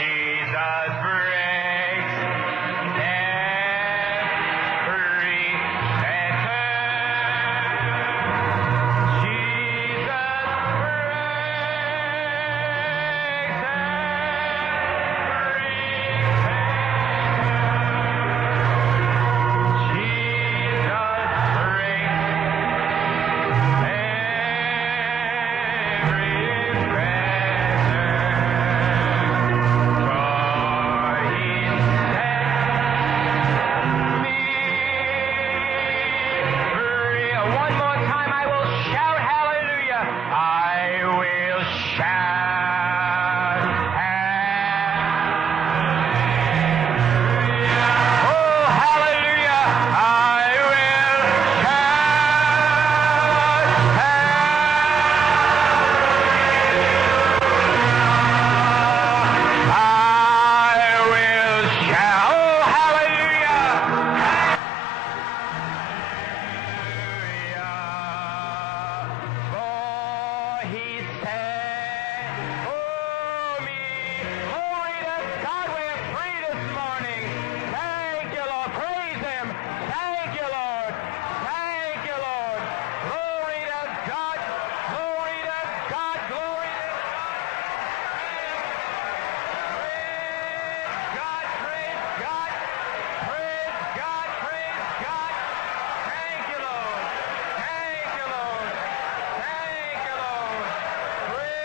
Jesus breaks every fetter. Jesus breaks every one more time, I will shout hallelujah. I will shout hallelujah. Oh, hallelujah. I will shout hallelujah. I will shout hallelujah. For he said, oh me, glory to God, we're free this morning. Thank you, Lord. Praise him. Thank you, Lord. Thank you, Lord. Glory to God. Glory to God. Glory to God. Praise God. Praise God. Praise God. Thank you, Lord. Thank you, Lord. Thank you, Lord. Praise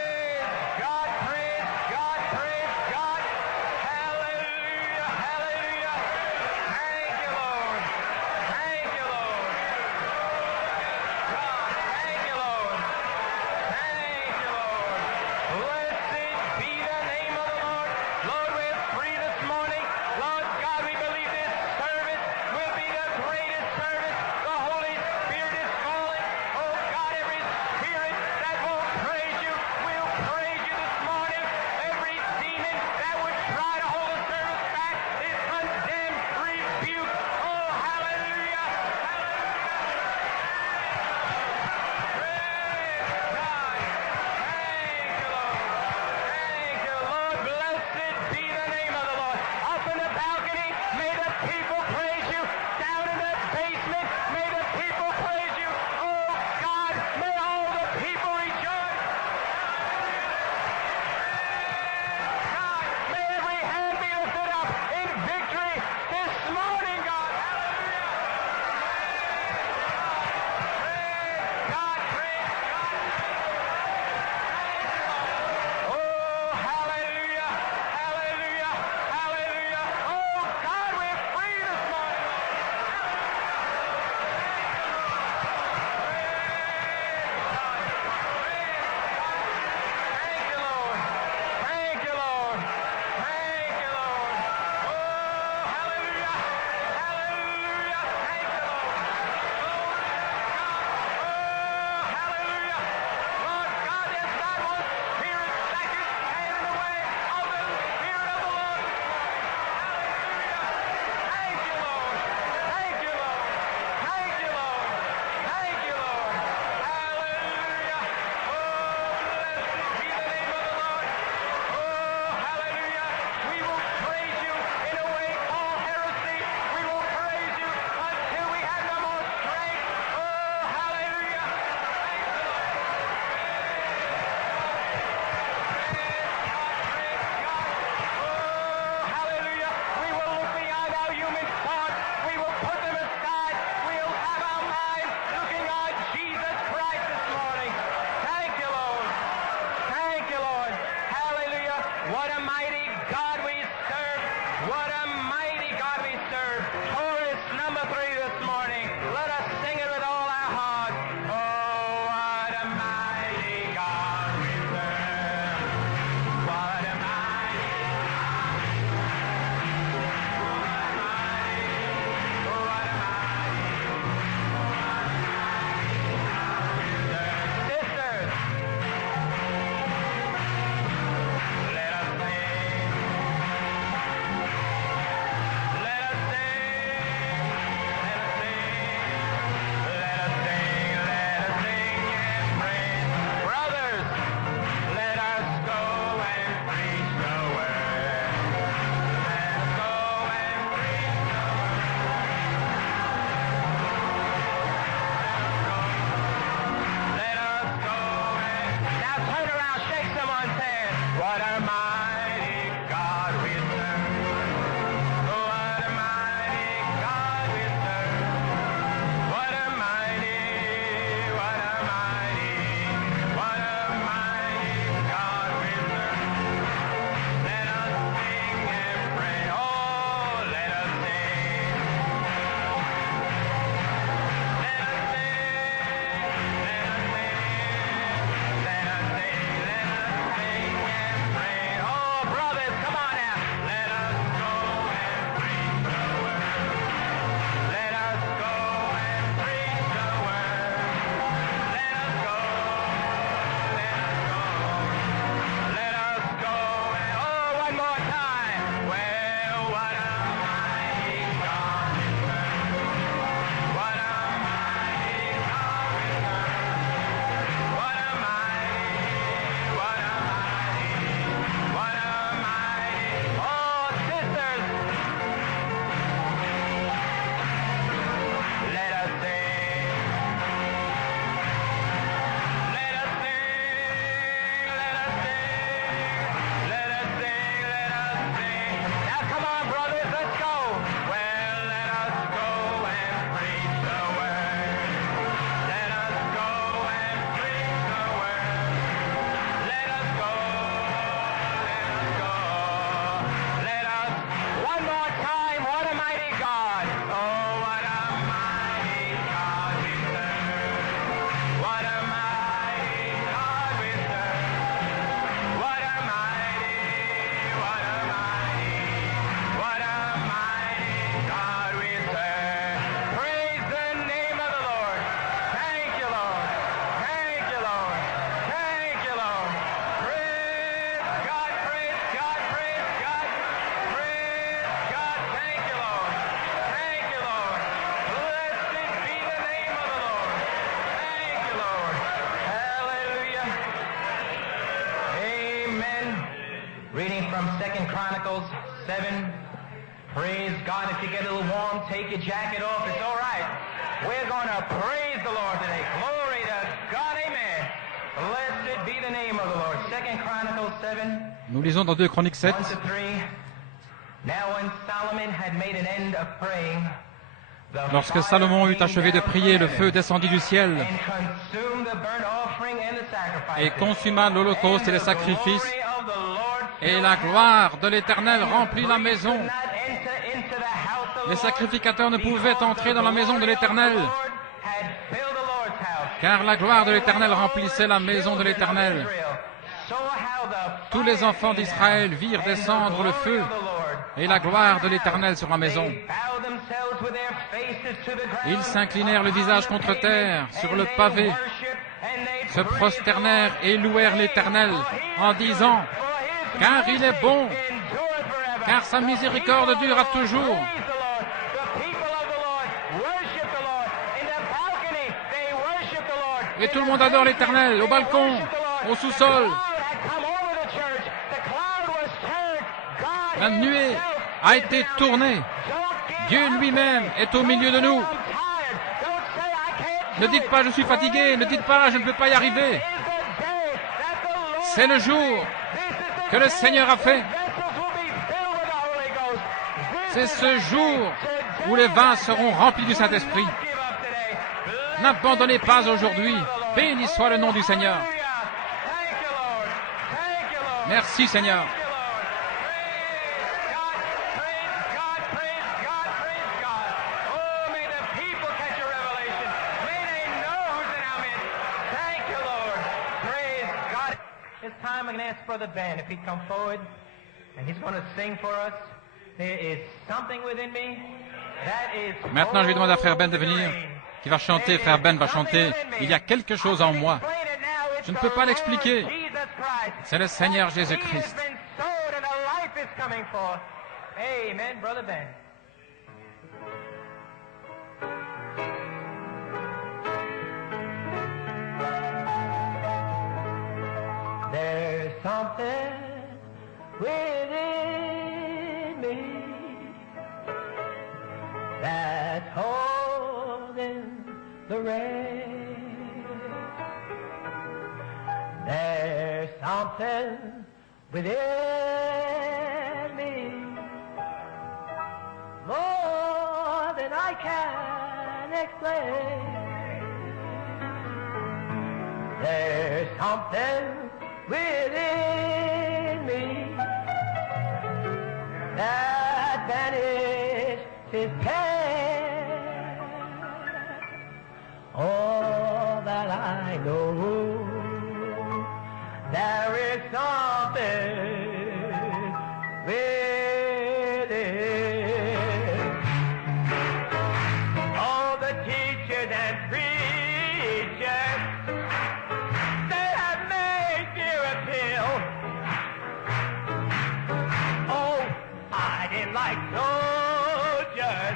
Amen. Reading from 2 Chronicles 7. Praise God. If you get a little warm, take your jacket off. It's all right. We're going to praise the Lord today. Glory to God. Amen. Blessed be the name of the Lord. 2 Chronicles 7. Nous lisons dans 2 Chroniques 7. 1 to 3. Now when Solomon had made an end of praying, Lorsque Salomon eut achevé de prier, le feu descendit du ciel et consuma l'holocauste et les sacrifices, et la gloire de l'Éternel remplit la maison. Les sacrificateurs ne pouvaient entrer dans la maison de l'Éternel, car la gloire de l'Éternel remplissait la maison de l'Éternel. Tous les enfants d'Israël virent descendre le feu et la gloire de l'Éternel sur la maison. Ils s'inclinèrent le visage contre terre, sur le pavé, se prosternèrent et louèrent l'Éternel en disant « Car il est bon, car sa miséricorde dure à toujours. » Et tout le monde adore l'Éternel, au balcon, au sous-sol. La nuée a été tournée. Dieu lui-même est au milieu de nous. Ne dites pas « je suis fatigué », ne dites pas « je ne peux pas y arriver ». C'est le jour que le Seigneur a fait. C'est ce jour où les vins seront remplis du Saint-Esprit. N'abandonnez pas aujourd'hui. Béni soit le nom du Seigneur. Merci Seigneur. I'm going to ask Brother Ben if he'd come forward, and he's going to sing for us. There is something within me that is. Maintenant, je vais demander à Frère Ben de venir, qui va chanter. Frère Ben va chanter. Il y a quelque chose en moi. Je ne peux pas l'expliquer. C'est le Seigneur Jésus-Christ. Amen, Brother Ben. There's something within me that's holding the rain. There's something within me more than I can explain. There's something within me that banishes pain. All that I know, there is something within. All the teachers and preachers, they have made their appeal. Oh, I didn't like soldiers.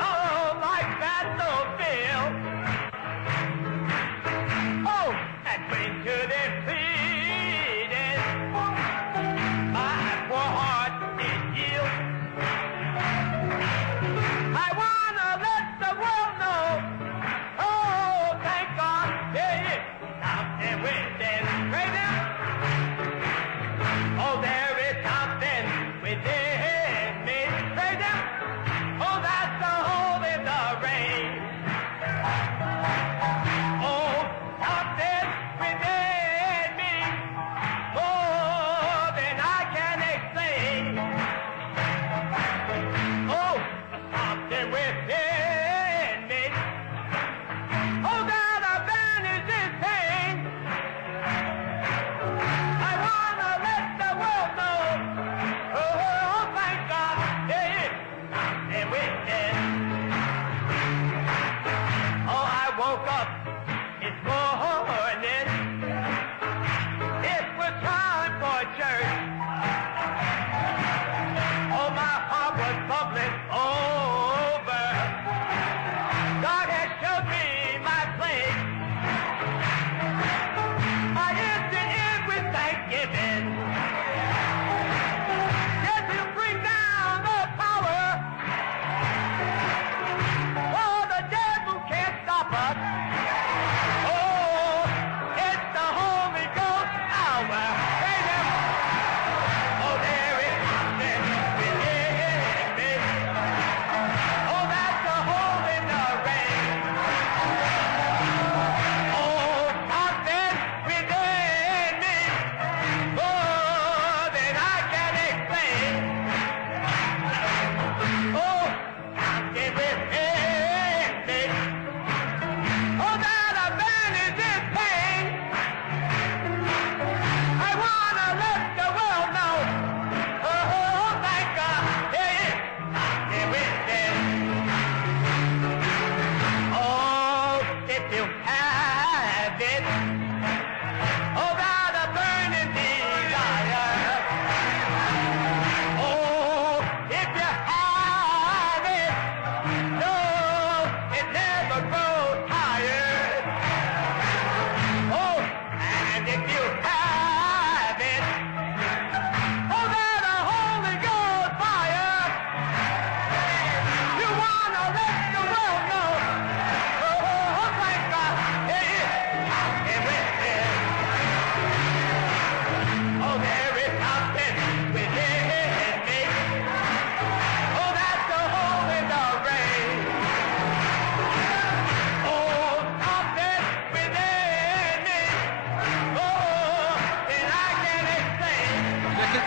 Oh, like battlefield. Oh, and when to defeated, my poor heart did yield. I wanna let the world know. Oh, thank God, there is something within. Praise Him. Oh, there is something within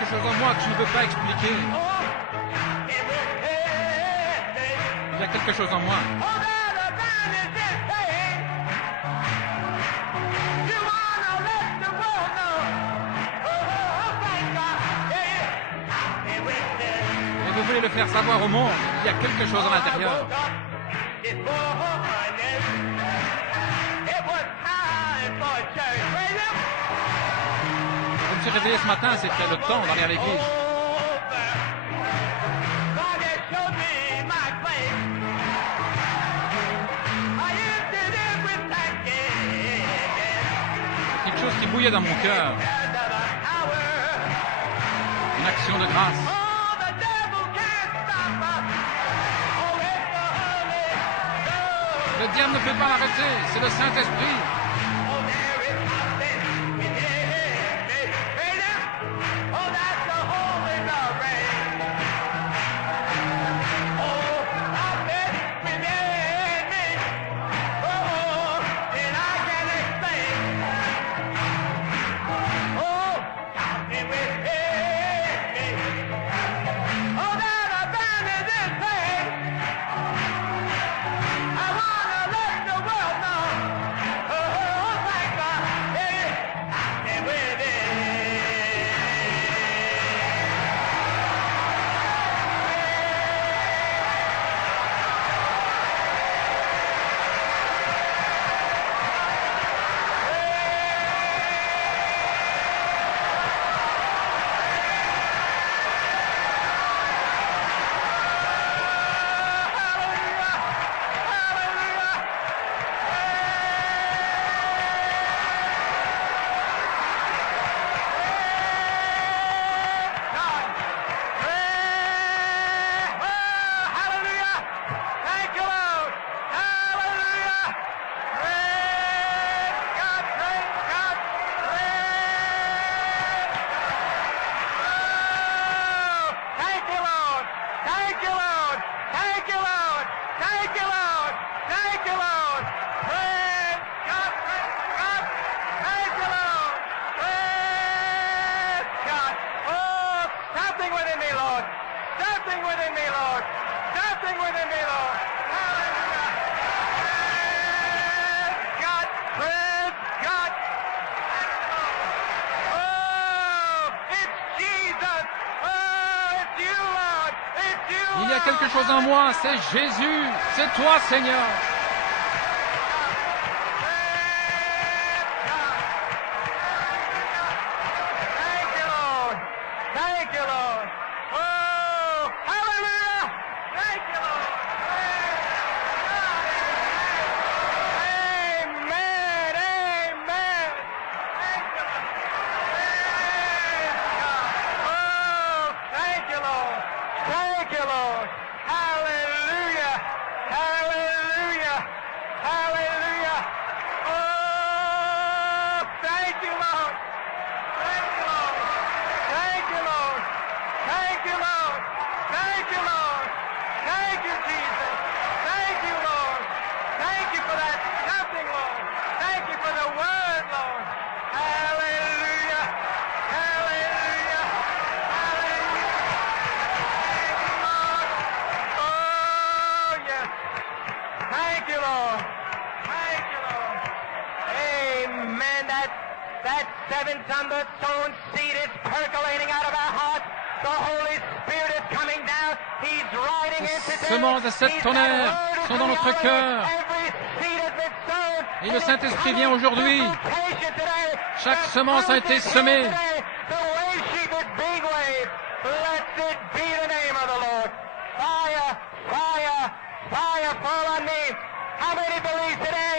chose en moi que je ne peux pas expliquer. Il y a quelque chose en moi. Et vous voulez le faire savoir au monde. Il y a quelque chose à l'intérieur. Je me suis réveillé ce matin, c'était le temps d'aller à l'église. Quelque chose qui bouillait dans mon cœur. Une action de grâce. Le diable ne peut pas l'arrêter, c'est le Saint-Esprit. Il y a quelque chose en moi, c'est Jésus, c'est toi, Seigneur. Les semences de sept tonnerres sont dans notre cœur. Et le Saint-Esprit vient aujourd'hui. Chaque semence a été semée.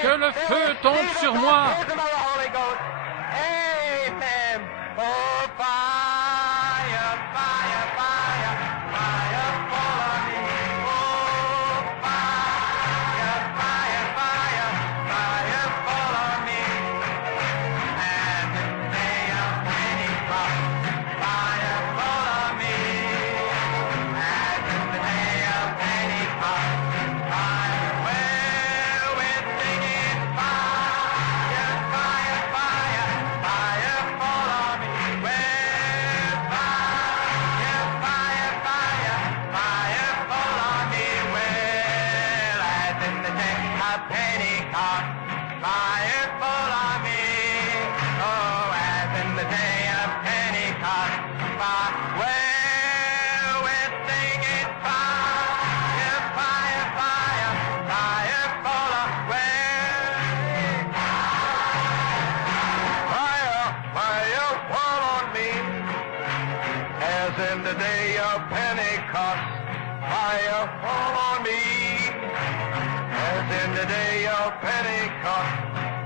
Que le feu tombe sur moi. in the day of Pentecost, fire fall on me. As in the day of Pentecost,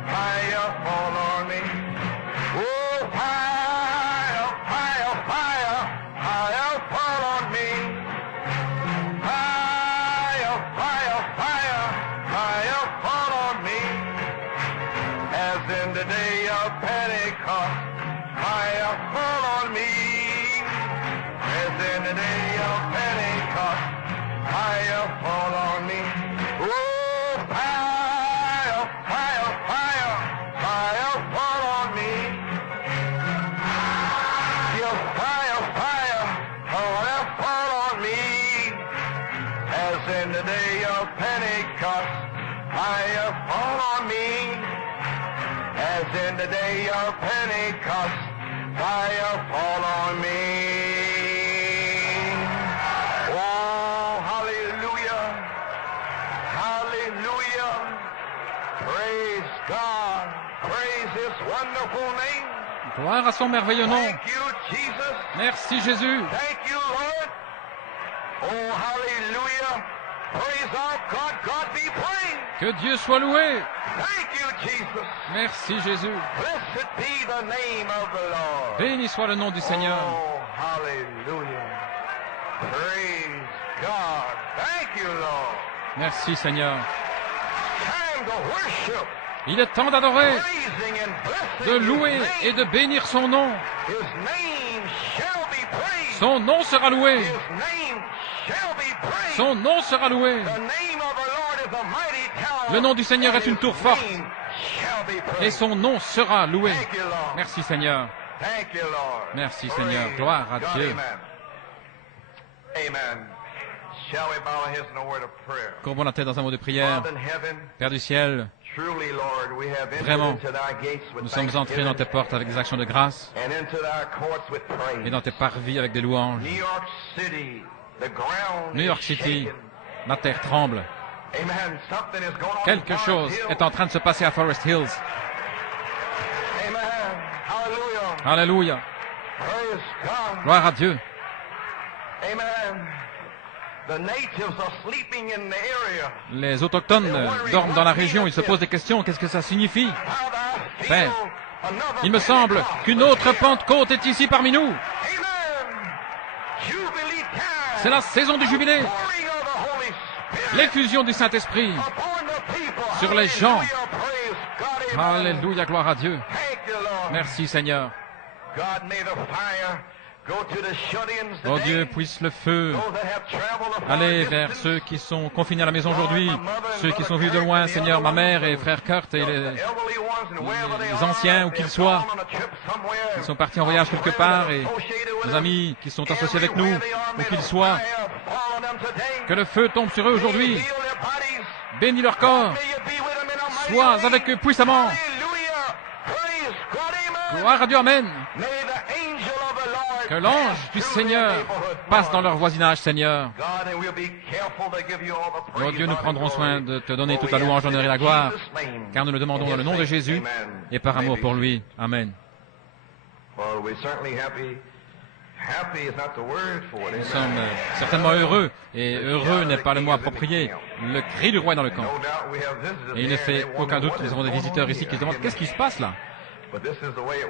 fire fall on me. Oh, fire, fire, fire, fire fall on me. Fire, fire, fire, fire fall on me. As in the day of Pentecost, fire fall on me. As in the day of Pentecost, fire fall on me. Oh, fire, fire, fire, fire fall on me. Your fire, fire, fire fall on me. As in the day of Pentecost, fire fall on me. As in the day of Pentecost, fire fall on me. Oh, hallelujah, hallelujah. Praise God, praise His wonderful name. Gloire à son merveilleux nom. Thank you, Jesus. Merci Jésus. Thank you, Lord. Oh, hallelujah. Praise our God, God be praised. Que Dieu soit loué. Thank you, Jesus. Merci Jésus. Blessed be the name of the Lord. Béni soit le nom du Seigneur. Oh, hallelujah. Praise God. Thank you, Lord. Merci Seigneur. Time to worship, Il est temps d'adorer, praising and blessing de louer His et name. de bénir son nom. His name shall be praised. Son nom sera loué. His name shall be praised. Son nom sera loué. The name of the Lord is a mighty tower. Le nom du Seigneur est une tour forte. His name shall be praised. Et son nom sera loué. Thank you, Lord. Merci Seigneur. Thank you, Lord. Merci, Seigneur. Praise Gloire à God. Dieu. Amen. Amen. Shall we bow our heads in a word of prayer? Courbons la tête dans un mot de prière. Father in heaven, Père du ciel, truly, Lord, we have entered Vraiment, into thy gates with nous sommes entrés dans tes thanksgiving portes avec des actions de grâce and into thy courts with praise. et dans tes parvis avec des louanges. New York City, the ground New York is City, shaken. la terre tremble. Amen. Something is going on Quelque in Forest chose Hill. est en train de se passer à Forest Hills. Amen. Hallelujah. Alléluia. Praise God. Gloire à Dieu. Amen. The natives are sleeping in the area. Les autochtones dorment dans la région. Ils se posent des questions. Qu'est-ce que ça signifie? How do I feel Père, another il me semble Pentecost? qu'une autre Pentecôte est ici parmi nous. Amen. Jubilee time. C'est la saison du jubilé. Pouring of the Holy Spirit L'effusion du Saint-Esprit upon the people. sur les gens. Hallelujah. Praise God. Amen. Alléluia, gloire à Dieu. Thank you, Lord. Merci Seigneur. God, may the fire go to the shut-ins Oh today. Dieu, puisse le feu Those that have traveled a far aller vers distance. ceux qui sont confinés à la maison aujourd'hui, ceux qui sont venus de loin, Seigneur, ma mère et frère Kurt et les anciens, où qu'ils soient, qui sont partis en voyage quelque part, et nos amis qui sont associés avec nous, où qu'ils soient, que le feu tombe sur eux aujourd'hui, bénis leur corps, sois avec eux puissamment. Gloire à Dieu, Amen. Que l'ange du Seigneur passe dans leur voisinage, Seigneur. Oh Dieu, nous prendrons soin de te donner toute la louange, l'honneur et la gloire, car nous le demandons dans le nom de Jésus et par amour pour lui. Amen. Nous sommes certainement heureux, et heureux n'est pas le mot approprié. Le cri du roi est dans le camp. Et il ne fait aucun doute que nous avons des visiteurs ici qui se demandent qu'est-ce qui se passe là.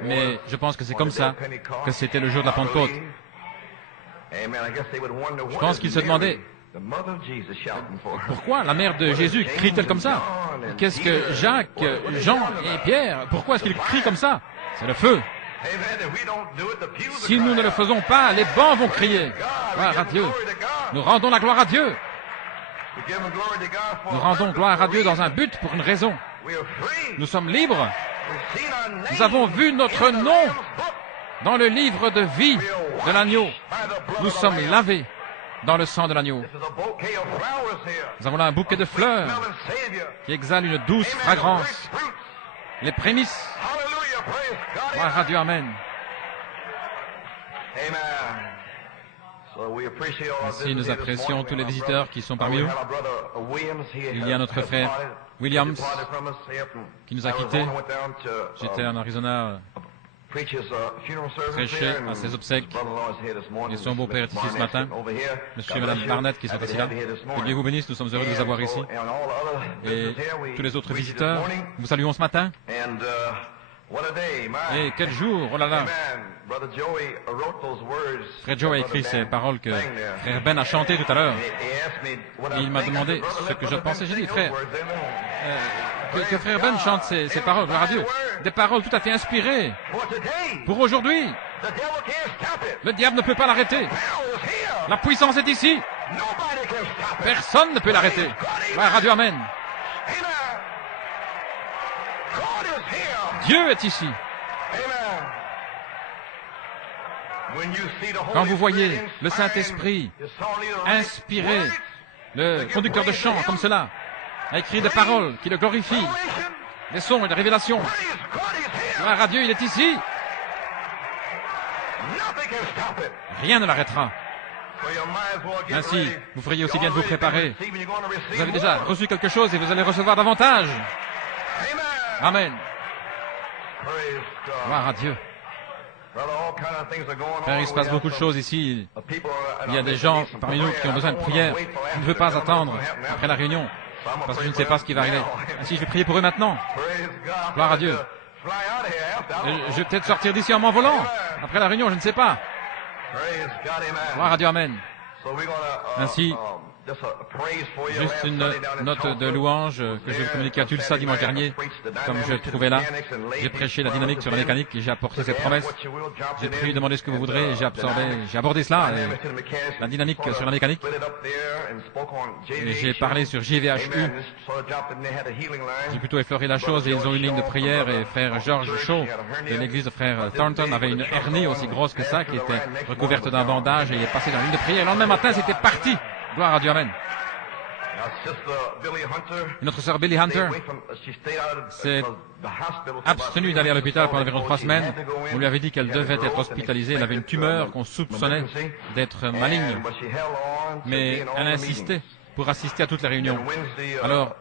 Mais je pense que c'est comme ça que c'était le jour de la Pentecôte. Je pense qu'ils se demandaient pourquoi la mère de Jésus crie-t-elle comme ça? Qu'est-ce que Jacques, Jean et Pierre, pourquoi est-ce qu'ils crient comme ça? C'est le feu. Si nous ne le faisons pas, les bancs vont crier. Gloire à Dieu. Nous rendons la gloire à Dieu. Nous rendons gloire à Dieu dans un but pour une raison. Nous sommes libres. Nous avons vu notre nom dans le livre de vie de l'agneau. Nous sommes lavés dans le sang de l'agneau. Nous avons là un bouquet de fleurs qui exhale une douce fragrance. Les prémices. Gloire à Dieu, Amen. Ainsi, nous apprécions tous les visiteurs qui sont parmi nous. Il y a notre frère Williams qui nous a quittés. J'étais en Arizona prêcher à ses obsèques. Et son beau-père est ici ce matin. Monsieur et Madame Barnett qui sont assis là. Que Dieu vous bénisse, nous sommes heureux de vous avoir ici. Et tous les autres visiteurs, nous vous saluons ce matin. Et quel jour, oh là là. Frère Joe a écrit ces paroles que Frère Ben a chantées tout à l'heure. Et il m'a demandé ce que je pensais. J'ai dit, frère, que Frère Ben chante ces paroles de la radio. Des paroles tout à fait inspirées. Pour aujourd'hui, le diable ne peut pas l'arrêter. La puissance est ici. Personne ne peut l'arrêter. La radio Amen. Dieu est ici. Quand vous voyez le Saint-Esprit inspirer le conducteur de chant comme cela, a écrit des paroles qui le glorifient, des sons et des révélations, gloire à Dieu, il est ici. Rien ne l'arrêtera. Ainsi, vous feriez aussi bien de vous préparer. Vous avez déjà reçu quelque chose et vous allez recevoir davantage. Amen. Gloire à Dieu. Frère, il se passe beaucoup de choses ici. Il y a des gens parmi nous qui ont besoin de prière. Je ne veux pas attendre après la réunion, parce que je ne sais pas ce qui va arriver. Ainsi, je vais prier pour eux maintenant. Gloire à Dieu. Je vais peut-être sortir d'ici en m'envolant. Après la réunion, je ne sais pas. Gloire à Dieu, Amen. Ainsi, juste une note de louange que je vais communiquer à Tulsa dimanche dernier. Comme je trouvais là, j'ai prêché la dynamique sur la mécanique et j'ai apporté cette promesse. J'ai prié, demandé ce que vous voudrez et j'ai abordé cela, la dynamique sur la mécanique. Et j'ai parlé sur JVHU. J'ai plutôt effleuré la chose et ils ont une ligne de prière et frère George Shaw de l'église de frère Thornton avait une hernie aussi grosse que ça qui était recouverte d'un bandage et il est passé dans la ligne de prière. Et le lendemain matin, c'était parti. Gloire à Dieu, Amen. Et notre sœur Billy Hunter s'est abstenue d'aller à l'hôpital pendant environ 3 semaines. On lui avait dit qu'elle devait être hospitalisée. Elle avait une tumeur qu'on soupçonnait d'être maligne. Mais elle a insisté pour assister à toutes les réunions. Alors,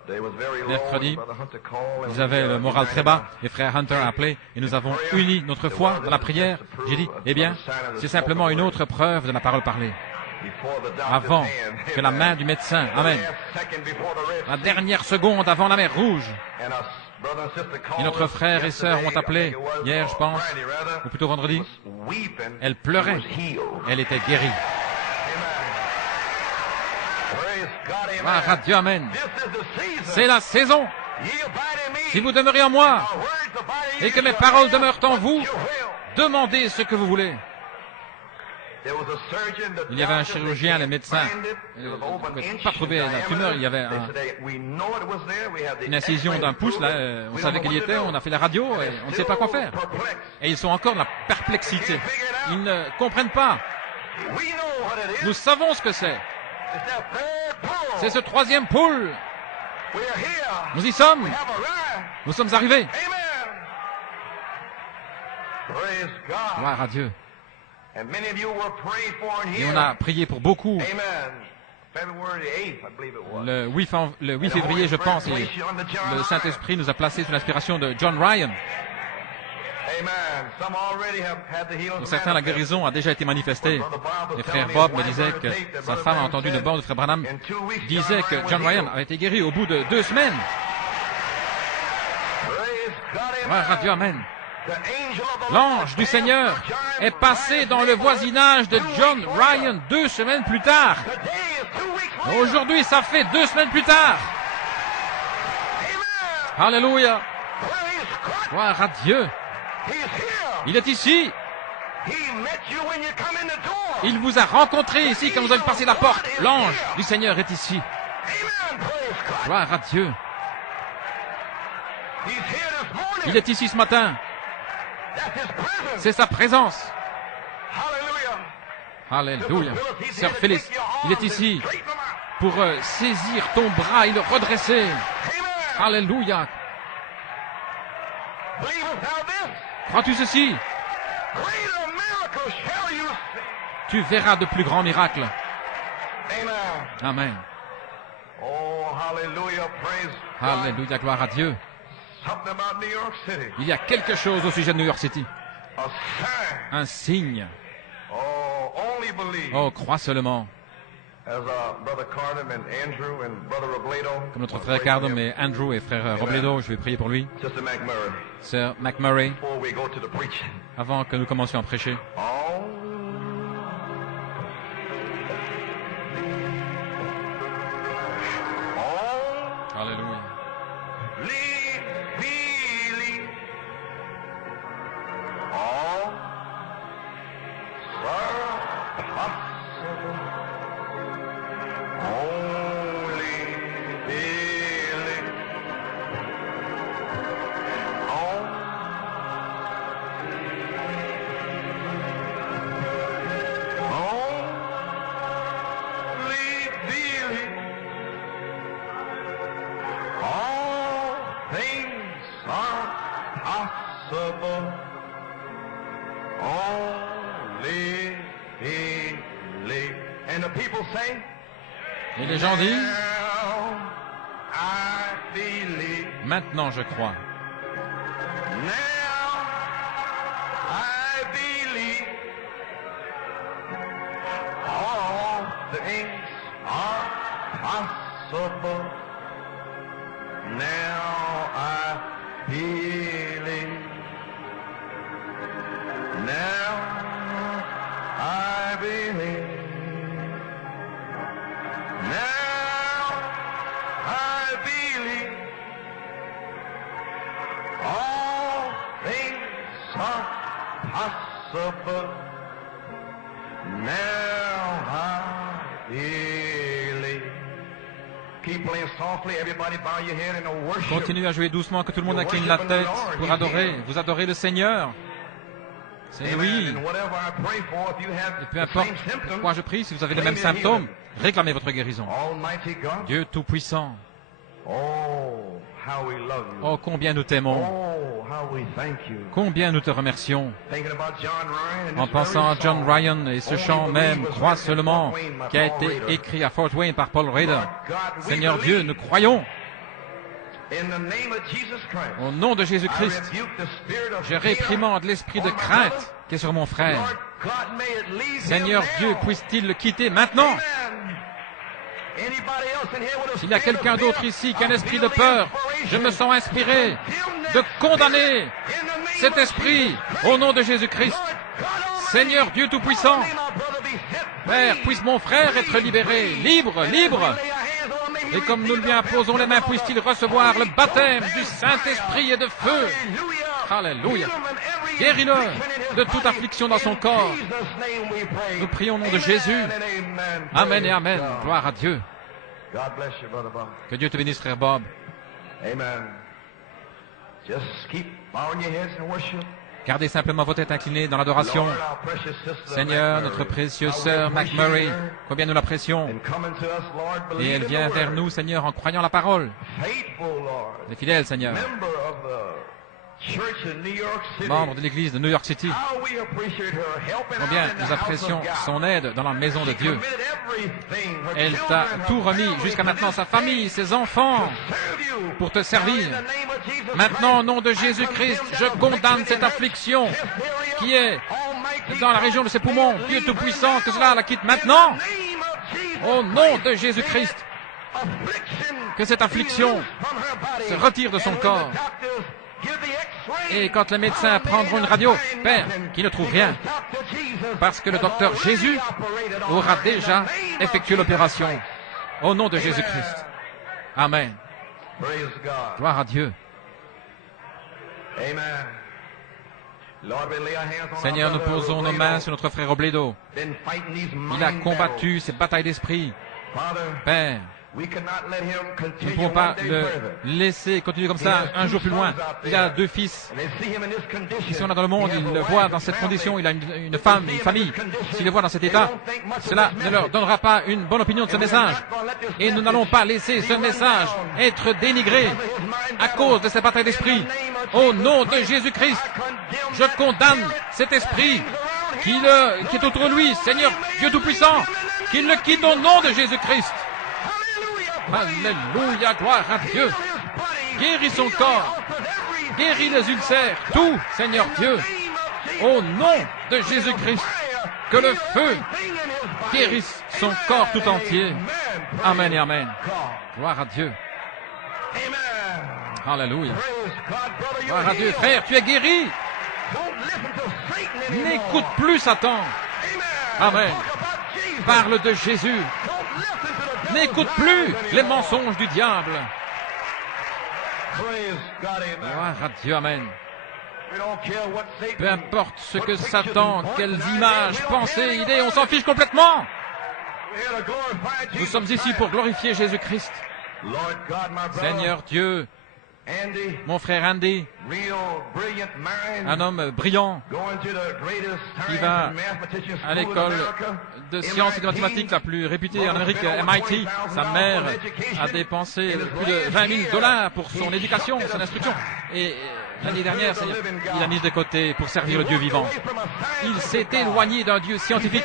mercredi, ils avaient le moral très bas et frère Hunter a appelé et nous avons uni notre foi dans la prière. J'ai dit, eh bien, c'est simplement une autre preuve de la parole parlée. Avant que la main du médecin, Amen, la dernière seconde avant la mer Rouge. Et notre frère et sœur ont appelé hier, je pense, ou plutôt vendredi. Elle pleurait. Elle était guérie. Gloire à Dieu, Amen. C'est la saison. Si vous demeurez en moi et que mes paroles demeurent en vous, demandez ce que vous voulez. Il y avait un chirurgien, les médecins ne pouvaient pas trouver la tumeur. Il y avait une incision d'un pouce, là, on savait qu'elle y était, on a fait la radio et on ne sait pas quoi faire. Et ils sont encore dans la perplexité. Ils ne comprennent pas. Nous savons ce que c'est. C'est ce 3e poule. Nous y sommes. Nous sommes arrivés. Gloire à Dieu. Et on a prié pour beaucoup. Le 8 février, je pense, et le Saint-Esprit nous a placés sous l'inspiration de John Ryan. Pour certains, la guérison a déjà été manifestée. Et frère Bob me disait que sa femme a entendu une bande de frère Branham disait que John Ryan avait été guéri au bout de 2 semaines. Gloire à Dieu, Amen. L'ange du Seigneur est passé dans le voisinage de John Ryan 2 semaines plus tard. Aujourd'hui, ça fait 2 semaines plus tard. Alléluia. Gloire à Dieu. Il est ici. Il vous a rencontré ici quand vous avez passé la porte. L'ange du Seigneur est ici. Gloire à Dieu. Il est ici ce matin. C'est sa présence. Alléluia. Sœur Félix, il est ici pour saisir ton bras et le redresser. Alléluia. Crois-tu ceci? Tu verras de plus grands miracles. Amen. Alléluia, gloire à Dieu. Il y a quelque chose au sujet de New York City. a sign. un signe. Oh, only believe. Oh, crois seulement. As Brother Cardam and Andrew and Brother Robledo. Comme notre frère Cardam et Andrew et frère Robledo, je vais prier pour lui. Sister McMurray. Sœur McMurray, Before we go to the preaching. avant que nous commencions à prêcher. Oh. Oh. Alléluia. Believe. All are possible. Only believe. Only believe. All things are possible. Only believe. And the people say, Et les gens disent, now I believe. maintenant je crois. Now I believe. All things are possible. Now I believe. Now I believe. Now I believe. All things are possible. Now I believe. Keep playing softly. Everybody bow your head in a worship. Continuez à jouer doucement, que tout le monde incline la tête pour adorer. Vous adorez le Seigneur. C'est oui. And whatever I pray for, if you have Et peu the importe same symptoms, quoi je prie, si vous avez les mêmes symptômes, réclamez votre guérison. Almighty God. Dieu Tout-Puissant, Oh, how we love you. oh combien nous t'aimons, Oh, how we thank you. combien nous te remercions. Thinking about John Ryan and En this pensant à very John song. Ryan et ce Only chant believe même, was crois written at seulement, Fort Wayne by qui a Paul été Rader. écrit à Fort Wayne par Paul Rader. Lord God, we Seigneur believe. Dieu, nous croyons. In the name of Jesus Christ, Au nom de I Jésus-Christ, rebuke the spirit of je fear réprimande l'esprit de on my crainte brother. qui est sur mon frère. Lord God, may it leave Seigneur him Dieu, now. puisse-t-il le quitter maintenant? Amen. Anybody else in here with a S'il y a spirit of quelqu'un d'autre fear, ici qui a un I esprit feel de the peur, inspiration je me sens inspiré to condemn that de condamner spirit in the name cet of esprit Jesus Christ. au nom de Jésus-Christ. Lord God Almighty, Seigneur Dieu Tout-Puissant, may my brother be set Père, free. puisse mon frère être libéré, libre, And as libre. we lay our hands on him, may he Et comme nous receive lui the imposons les mains, baptism of puisse-t-il the recevoir le Holy baptême Ghost du and Saint-Esprit et de feu. fire. Alléluia. Heal him in every Guéris-le affliction in his de toute body. affliction dans son In corps. Jesus' name we pray. Nous prions au nom de Amen Jésus. and amen. Amen et Praise Amen. God. Gloire à Dieu. God bless you, Brother Bob. Que Dieu te bénisse, frère Bob. Amen. Just keep bowing your heads and worship. Gardez simplement votre tête inclinée dans l'adoration. Lord, our precious sister Seigneur, McMurray, notre précieuse how we sœur appreciate McMurray, her combien nous l'apprécions. and coming to us, Lord, Et believing elle the vient vers word. nous, Seigneur, en croyant la parole. Faithful, Lord. Elle est fidèle, Seigneur. Member of the church in New York City. Membre de l'église de New York City. How we appreciate her helping Combien out in the nous house apprécions of God. son aide dans la maison de She Dieu. committed everything, her Elle children, t'a her tout remis family, jusqu'à to maintenant, this sa day, famille, ses enfants, to serve you. pour te servir. Now, in the name of Jesus Maintenant, au Christ, nom de I Jésus-Christ, condemn je that condamne affliction cette in her affliction chest area. qui est Almighty dans la God, région de ses may poumons. it Dieu leave her Tout-Puissant, que now. cela la quitte In maintenant. the name of Jesus Au nom de Christ, Jésus-Christ, may affliction que cette be affliction loosed from her body. se retire de son And when corps. the doctors give the X-ray, Et quand les médecins prendront une radio, Père, qui ne trouve rien, parce que le docteur Jésus aura déjà effectué l'opération. Au nom de Jésus-Christ. Amen. Praise God. Gloire à Dieu. Amen. Lord, we lay our hands on our Seigneur, nous brother posons nos Robledo. mains sur notre frère Robledo. Been fighting these Il a mind combattu ces batailles d'esprit. battles. Father, Père, we cannot let him nous ne continue pouvons one pas day le further. laisser continuer comme ça un jour plus loin. Il a 2 fils. And they see him in this condition. Ici, on est dans le monde, He has ils a le wife voient and dans cette family. condition, il a une femme, une famille. S'ils le voient dans cet état, cela ne leur donnera pas une bonne opinion de ce message. Et nous n'allons pas laisser ce message être dénigré à cause de ces batailles d'esprit. Au nom de Jésus-Christ, je condamne cet esprit qui est autour de lui. Seigneur Dieu Tout-Puissant, qu'il le quitte au nom de Jésus-Christ. Alléluia, gloire à Dieu. Guéris son corps, guéris les ulcères, tout, Seigneur Dieu, Au nom de Jésus-Christ, que le feu guérisse son corps tout entier. Amen et amen. Gloire à Dieu. Alléluia. Gloire à Dieu. Frère, tu es guéri. N'écoute plus Satan. Amen. Parle de Jésus. N'écoute plus les mensonges du diable. Gloire à Dieu. Amen. Peu importe ce que Satan, quelles images, pensées, idées, on s'en fiche complètement. Nous sommes ici pour glorifier Jésus-Christ. Seigneur Dieu, mon frère Andy, un homme brillant qui va à l'école de sciences et de mathématiques la plus réputée en Amérique, MIT. Sa mère a dépensé plus de 20 000 $ pour son éducation, son instruction. Et l'année dernière, Seigneur, il a mis de côté pour servir le Dieu vivant. Il s'est éloigné d'un Dieu scientifique.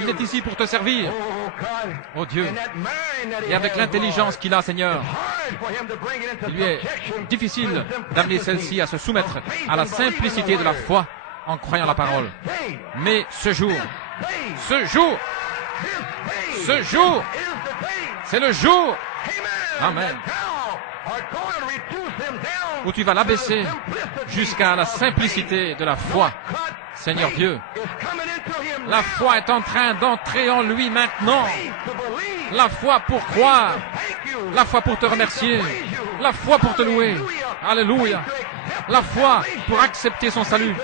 Il est ici pour te servir, oh Dieu. Et avec l'intelligence qu'il a, Seigneur, il lui est difficile d'amener celle-ci à se soumettre à la simplicité de la foi en croyant la parole. Mais ce jour, c'est le jour, amen, où tu vas l'abaisser jusqu'à la simplicité de la foi. Seigneur Dieu, la foi est en train d'entrer en lui maintenant. La foi pour croire, la foi pour te remercier, la foi pour te louer. Alléluia. La foi pour accepter son salut.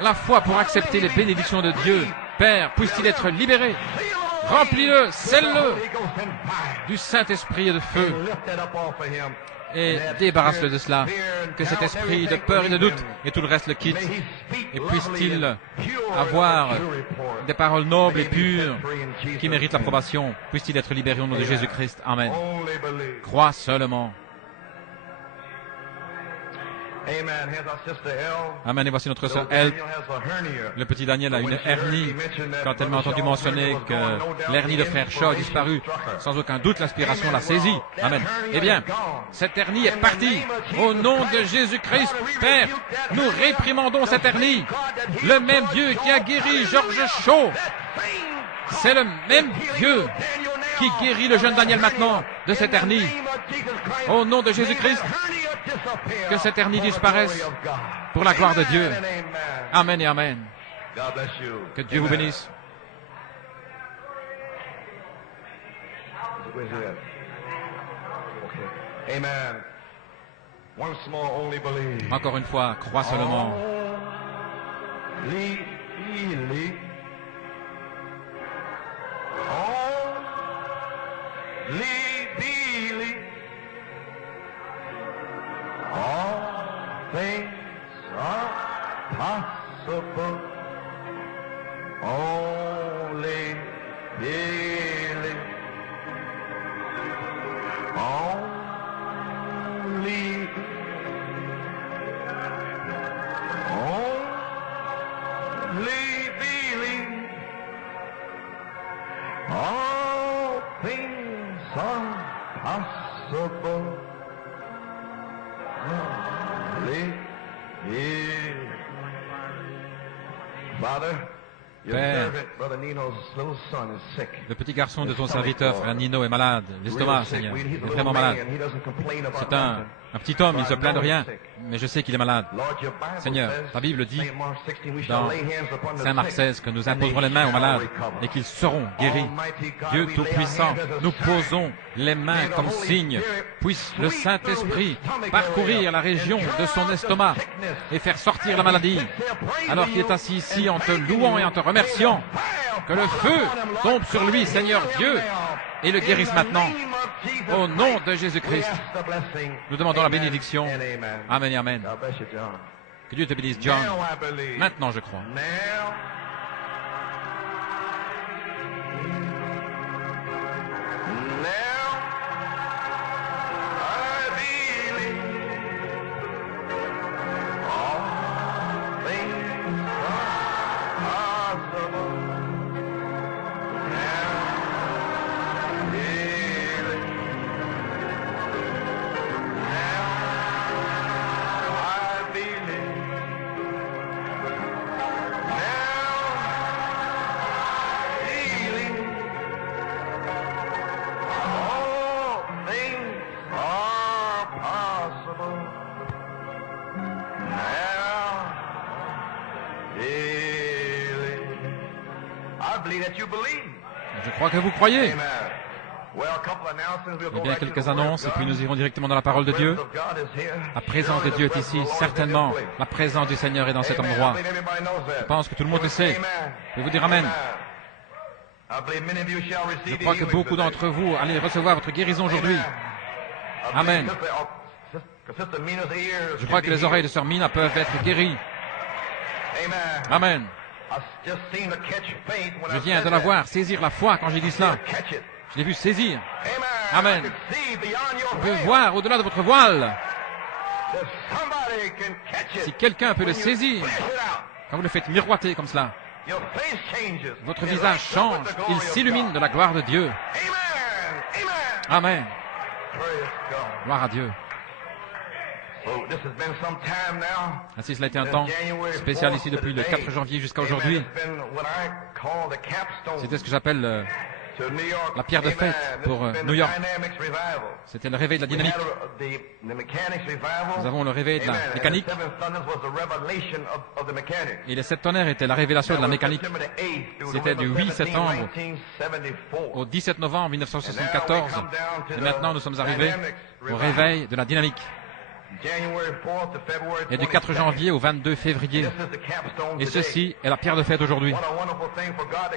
La foi pour accepter les bénédictions de Dieu. Père, puisse-t-il être libéré. Remplis-le, scelle-le du Saint-Esprit et de feu. Et débarrasse-le de cela, que cet esprit de peur et de doute et tout le reste le quitte. Et puisse-t-il avoir des paroles nobles et pures qui méritent l'approbation. Puisse-t-il être libéré au nom de Jésus-Christ. Amen. Crois seulement. Amen. Et voici notre sœur Elle. Le petit Daniel a une hernie. Quand elle m'a entendu mentionner que l'hernie de frère Shaw a disparu, sans aucun doute l'inspiration l'a saisie. Amen. Eh bien, cette hernie est partie. Au nom de Jésus-Christ, Père, nous réprimandons cette hernie. Le même Dieu qui a guéri George Shaw, c'est le même Dieu qui guérit le jeune Daniel maintenant de cette hernie. Au nom de Jésus-Christ, que cette hernie disparaisse pour la gloire de Dieu. Amen et amen. Que Dieu vous bénisse. Encore une fois, crois seulement. All things are possible. Only believe. Only believe. All things are possible. Père, le petit garçon de ton serviteur, frère Nino, est malade. L'estomac, Seigneur, il est vraiment malade. C'est un petit homme, il ne se plaint de rien, mais je sais qu'il est malade. Seigneur, ta Bible dit dans Saint Marc 16 que nous imposerons les mains aux malades et qu'ils seront guéris. Dieu Tout-Puissant, nous posons les mains comme signe. Puisse le Saint-Esprit parcourir la région de son estomac et faire sortir la maladie. Alors qu'il est assis ici en te louant et en te remerciant, que le feu tombe sur lui, Seigneur Dieu, et le guérisse maintenant. Au nom de Jésus-Christ, nous demandons la bénédiction. Amen et amen. Que Dieu te bénisse, John. Maintenant, je crois. Je crois que vous croyez. Eh bien, quelques annonces et puis nous irons directement dans la parole de Dieu. La présence de Dieu est ici, certainement. La présence du Seigneur est dans cet endroit. Je pense que tout le monde le sait. Je vais vous dire Amen. Je crois que beaucoup d'entre vous allez recevoir votre guérison aujourd'hui. Amen. Je crois que les oreilles de Sœur Mina peuvent être guéries. Amen. Je viens de la voir saisir la foi quand j'ai dit cela. Je l'ai vu saisir. Amen. Vous pouvez voir au-delà de votre voile. Si quelqu'un peut le saisir, quand vous le faites miroiter comme cela, votre visage change, il s'illumine de la gloire de Dieu. Amen. Gloire à Dieu. Ainsi, cela a été un temps spécial ici depuis le 4 janvier jusqu'à aujourd'hui. C'était ce que j'appelle la pierre de fête pour New York. C'était le réveil de la dynamique. Nous avons le réveil de la mécanique. Et les 7 tonnerres étaient la révélation de la mécanique. C'était du 8 septembre au 17 novembre 1974. Et maintenant, nous sommes arrivés au réveil de la dynamique. Et du 4 janvier au 22 février. Et ceci est la pierre de fête aujourd'hui.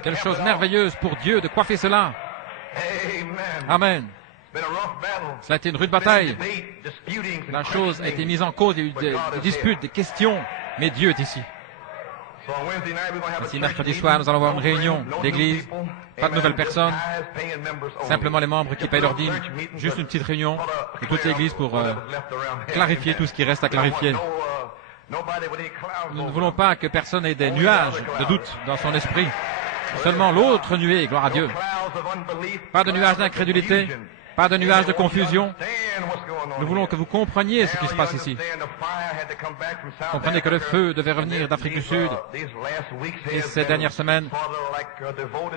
Quelle chose merveilleuse pour Dieu de coiffer cela. Amen. Cela a été une rude bataille. La chose a été mise en cause, il y a eu des disputes, des questions. Mais Dieu est ici. Ainsi, mercredi soir, nous allons avoir une réunion d'église. Pas de nouvelles personnes. Simplement les membres qui payent leur dîme. Juste une petite réunion de toute l'église pour clarifier tout ce qui reste à clarifier. Nous ne voulons pas que personne ait des nuages de doute dans son esprit. Seulement l'autre nuée, gloire à Dieu. Pas de nuages d'incrédulité. Pas de nuages de confusion. Nous voulons que vous compreniez ce qui se passe ici. Comprenez que le feu devait revenir d'Afrique du Sud. Et ces dernières semaines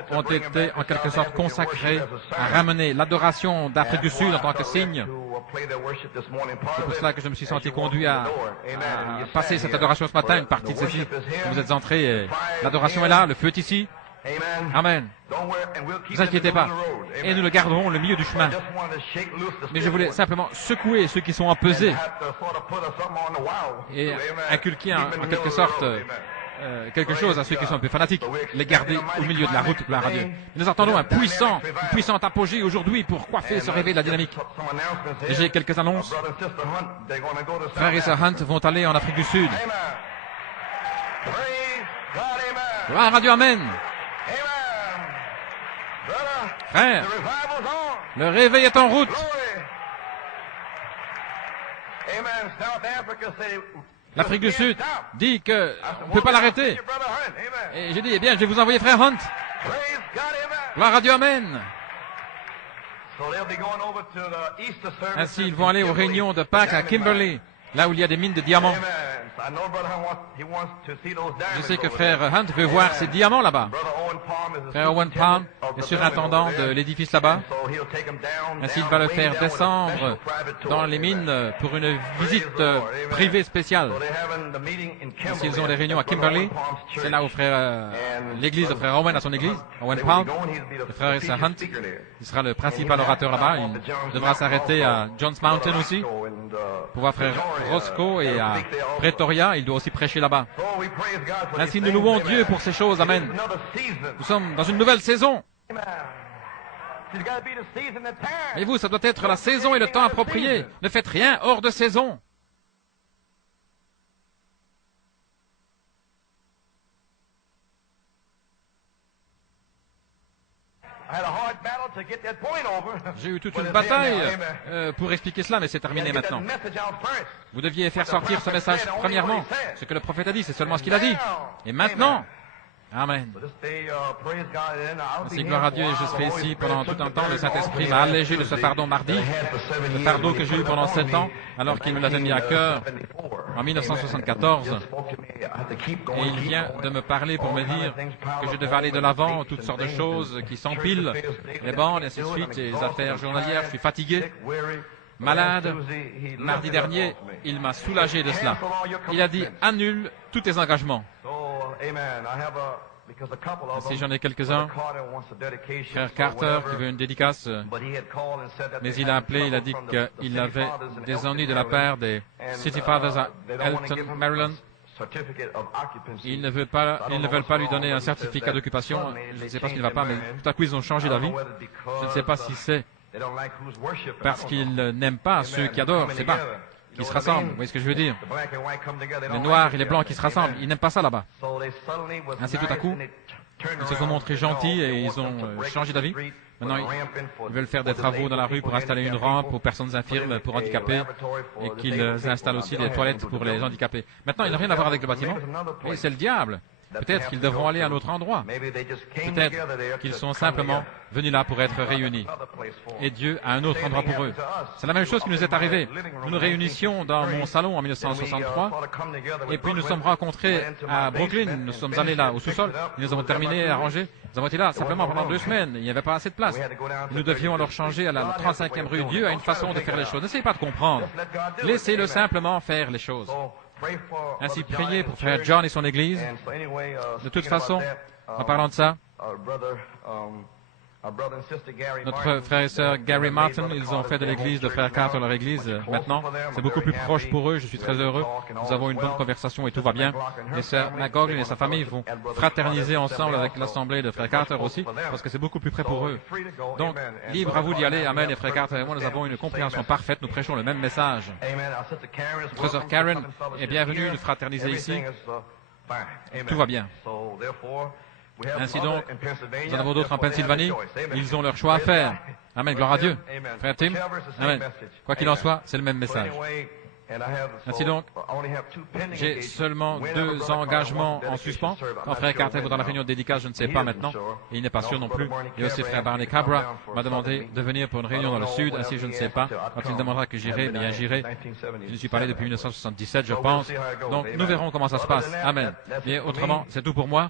ont été en quelque sorte consacrées à ramener l'adoration d'Afrique du Sud en tant que signe. C'est pour cela que je me suis senti conduit à passer cette adoration ce matin, une partie de ceci. Vous êtes entrés et l'adoration est là, le feu est ici. Amen. Ne vous inquiétez pas. Et nous le garderons le milieu du chemin. Mais je voulais simplement secouer ceux qui sont empesés et inculquer en quelque sorte quelque chose à ceux qui sont un peu fanatiques. Les garder au milieu de la route, gloire à Dieu. Nous attendons un puissant apogée aujourd'hui pour coiffer ce réveil de la dynamique. Et j'ai quelques annonces. Frère et sœur Hunt vont aller en Afrique du Sud. Gloire à Dieu, Amen. Frère, le réveil est en route. L'Afrique du Sud dit que on ne peut pas l'arrêter. Et j'ai dit, eh bien, je vais vous envoyer frère Hunt. Gloire à Dieu, Amen. Ainsi, ils vont aller aux réunions de Pâques à Kimberley, là où il y a des mines de diamants. Je sais que frère Hunt veut voir ces diamants là-bas. Frère Owen Palm est surintendant de l'édifice là-bas. Ainsi, il va le faire descendre dans les mines pour une visite privée spéciale. Ainsi, ils ont des réunions à Kimberley. C'est là où l'église de frère Owen a son église, Owen Palm. Le frère Hunt, il sera le principal orateur là-bas. Il devra s'arrêter à Johns Mountain aussi pour voir frère Roscoe et à Pretoria, il doit aussi prêcher là-bas. Ainsi, nous louons Dieu pour ces choses. Amen. Nous sommes dans une nouvelle saison. Et vous, ça doit être la saison et le temps approprié. Ne faites rien hors de saison. J'ai eu toute une bataille pour expliquer cela, mais c'est terminé maintenant. Vous deviez faire sortir ce message premièrement. Ce que le prophète a dit, c'est seulement ce qu'il a dit. Et maintenant, Amen. Merci, gloire à Dieu, je serai ici pendant tout un temps. Le Saint-Esprit m'a allégé de ce fardeau mardi, le fardeau que j'ai eu pendant 7 ans, alors qu'il me l'avait mis à cœur en 1974. Et il vient de me parler pour me dire que je devais aller de l'avant, toutes sortes de choses qui s'empilent, les bandes, et ainsi de suite, les affaires journalières. Je suis fatigué, malade. Mardi dernier, il m'a soulagé de cela. Il a dit, annule tous tes engagements. Si j'en ai quelques-uns, frère Carter qui veut une dédicace, mais il a appelé, il a dit qu'il avait des ennuis de la part des City Fathers à Elton, Maryland. Ils ne veulent pas lui donner un certificat d'occupation. Je ne sais pas ce qui ne va pas, mais tout à coup ils ont changé d'avis. Je ne sais pas si c'est parce qu'ils n'aiment pas ceux qui adorent, c'est pas, qui se rassemblent. Vous voyez ce que je veux dire? Les noirs et les blancs qui se rassemblent, ils n'aiment pas ça là-bas. Ainsi tout à coup, ils se sont montrés gentils et ils ont changé d'avis. Maintenant, ils veulent faire des travaux dans la rue pour installer une rampe pour personnes infirmes, pour handicapés, et qu'ils installent aussi des toilettes pour les handicapés. Maintenant, ils n'ont rien à voir avec le bâtiment. Oui, c'est le diable. Peut-être qu'ils devront aller à un autre endroit. Peut-être qu'ils sont simplement venus là pour être réunis. Et Dieu a un autre endroit pour eux. C'est la même chose qui nous est arrivé. Nous nous réunissions dans mon salon en 1963, et puis nous sommes rencontrés à Brooklyn. Nous sommes allés là, au sous-sol, et nous avons terminé, arrangé. Nous avons été là simplement pendant 2 semaines. Il n'y avait pas assez de place. Nous devions alors changer à la 35e rue. Dieu a une façon de faire les choses. N'essayez pas de comprendre. Laissez-le simplement faire les choses. Ainsi, priez pour frère John et son église. De toute façon, en parlant de ça, notre frère et sœur Gary Martin, ils ont fait de l'église de frère Carter leur église maintenant. C'est beaucoup plus proche pour eux, je suis très heureux. Nous avons une bonne conversation et tout va bien. Et sœur McGoglin et sa famille vont fraterniser ensemble avec l'assemblée de frère Carter aussi, parce que c'est beaucoup plus près pour eux. Donc, libre à vous d'y aller. Amen. Et frère Carter et moi, nous avons une compréhension parfaite. Nous prêchons le même message. Notre sœur Karen est bienvenue nous fraterniser ici. Tout va bien. Ainsi donc, nous en avons d'autres en Pennsylvanie. Ils ont leur choix à faire. Amen, gloire à Dieu. Frère Tim, amen. Quoi qu'il en soit, c'est le même message. Ainsi donc, j'ai seulement 2 engagements en suspens. Quand frère Carter va dans la réunion de dédicace, je ne sais pas maintenant. Et il n'est pas sûr non plus. Et aussi frère Barney Cabra m'a demandé de venir pour une réunion dans le sud. Ainsi, je ne sais pas. Quand il demandera que j'irai, bien j'irai. Je ne suis pas allé depuis 1977, je pense. Donc, nous verrons comment ça se passe. Amen. Et autrement, c'est tout pour moi.